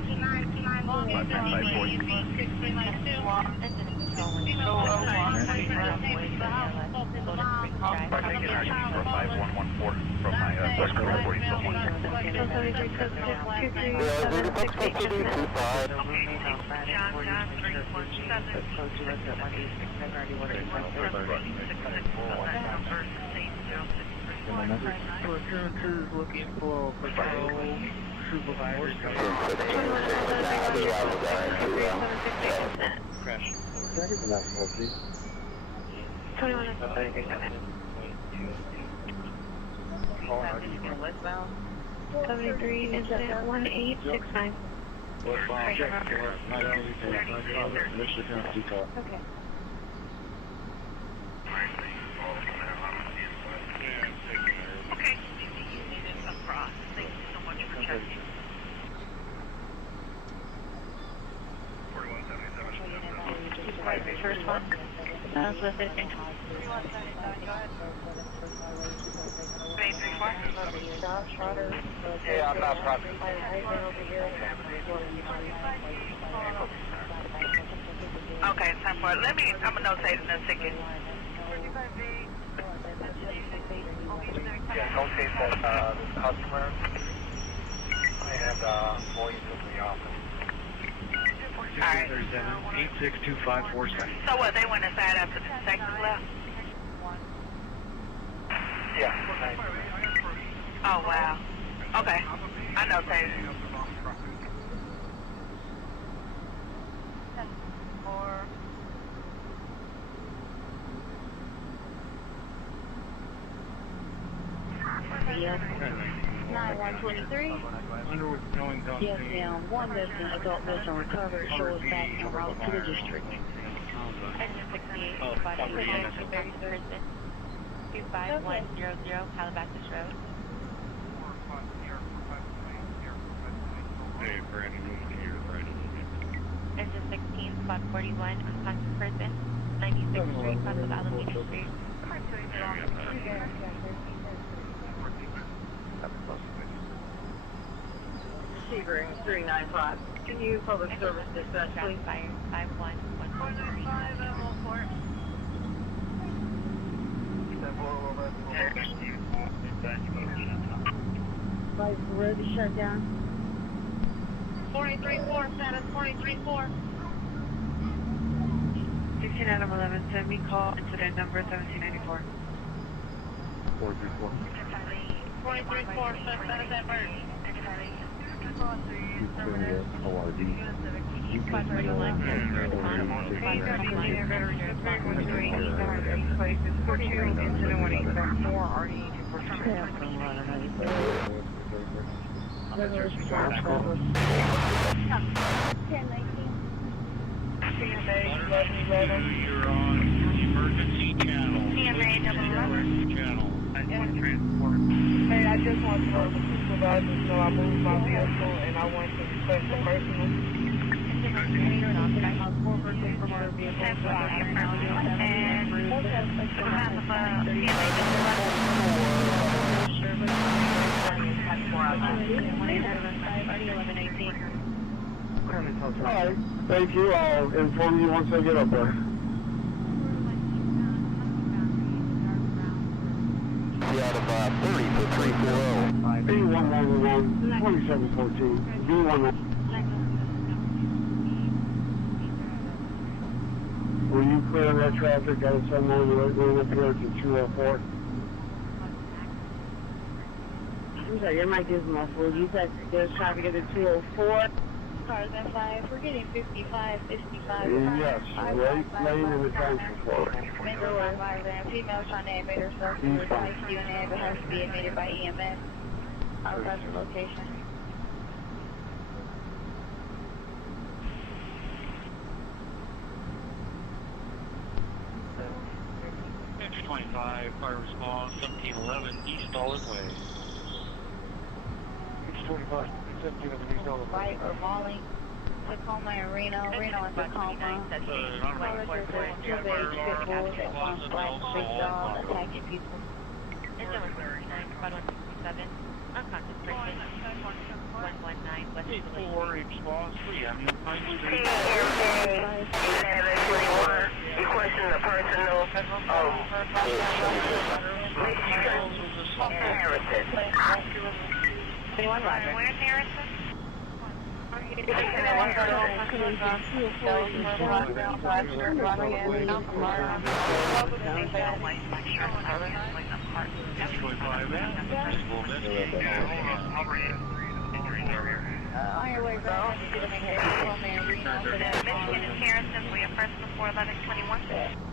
5114 from my West Coast 40 so much. Appearances looking for patrol supervisors. Crash. Not even that faulty. 73 is at 1869. Okay. Okay. Across. Thank you so much for checking. First one. Elizabeth. Yeah, I'm not talking. Okay, time for it. I'm gonna notate in a second. Yeah, notate that customer and employees of the office. 862547. So what, they went inside after the detectives left? Yeah. Oh, wow. Okay. I notated. Yes. 9123. Underwood going down. Yes, ma'am. One resident, adult resident recovered, shows back en route to the district. 25100 Calabasas Road. Hey, Brandon, moving to your right. Engine 16, spot 41, unconscious person, 96th Street, south of Alameda Street. Sebring 395. Can you public service dispatch, please? Fire 51143. Like, ready, shut down. 434, status 434. 16 Adam 11, send me call, incident number 1794. 434. 434, status at bird. ORD. You're on emergency channel. TMA double Channel. Hey, I just want to know the supervisor, so I moved my vehicle and I want to request a personal. Alright, thank you. I'll inform you once I get up there. Out of 30 for 340. B1111, 2714. B11. Will you clear that traffic? Got someone right going up here to 204? I'm sorry, your mic is muffled. You said there's traffic at the 204. Cars at 5. We're getting 55, 55. Yes, right lane in the transfer floor. Female trying to admit herself to the ICU and it has to be admitted by EMS. Outside the location. Engine 25, fire response, 1711, East Olive Way. 25, 1711 East Olive Way. Right or Molly. Tacoma and Reno and Tacoma. Soldiers are two beige pit bulls that want black big dog attacking people. Engine 139, spot 167, unconscious person, 119 West Village. 4 response, 3, I'm in my street. TMA 1121. Requesting the personal. 621, Roger. Where's Harrison? Michigan is Harrison. We have person before 1121.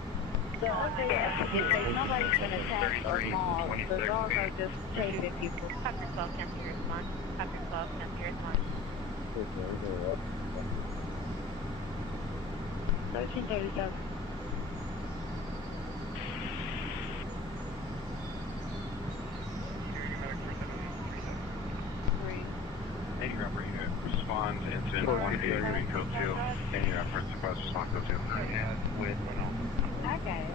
Nobody's been attacked or mauled. The dogs are just chasing people. Chapter 12, 10 to respond. Chapter 12, 10 to respond. 1337. Any rubber unit responds incident 183 code 2. Any reference request response code 2. With Okay.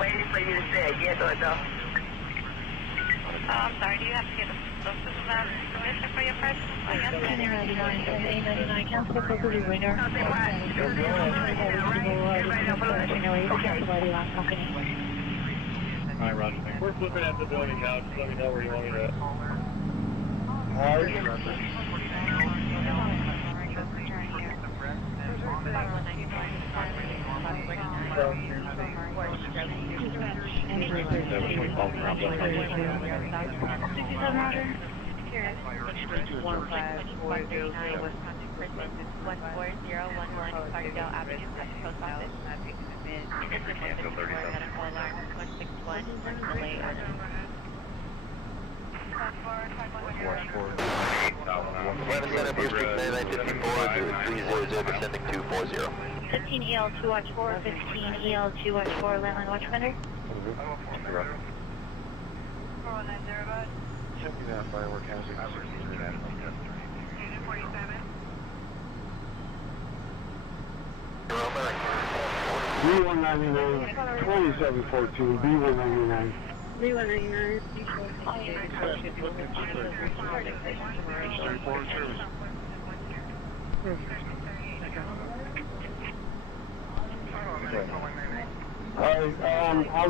Waiting for you to say yes or no. I'm sorry, do you have to give the supervisor permission for your person? I guess A99, cancel the property winner. Alright, Roger. We're flipping at the building now. Just let me know where you want me to. Descending 240. 15 EL2 watch 4, 15 EL2 watch 4, landline watch vendor. Checking that firework hazard. B199, 2714, B199. B199. Alright, I'll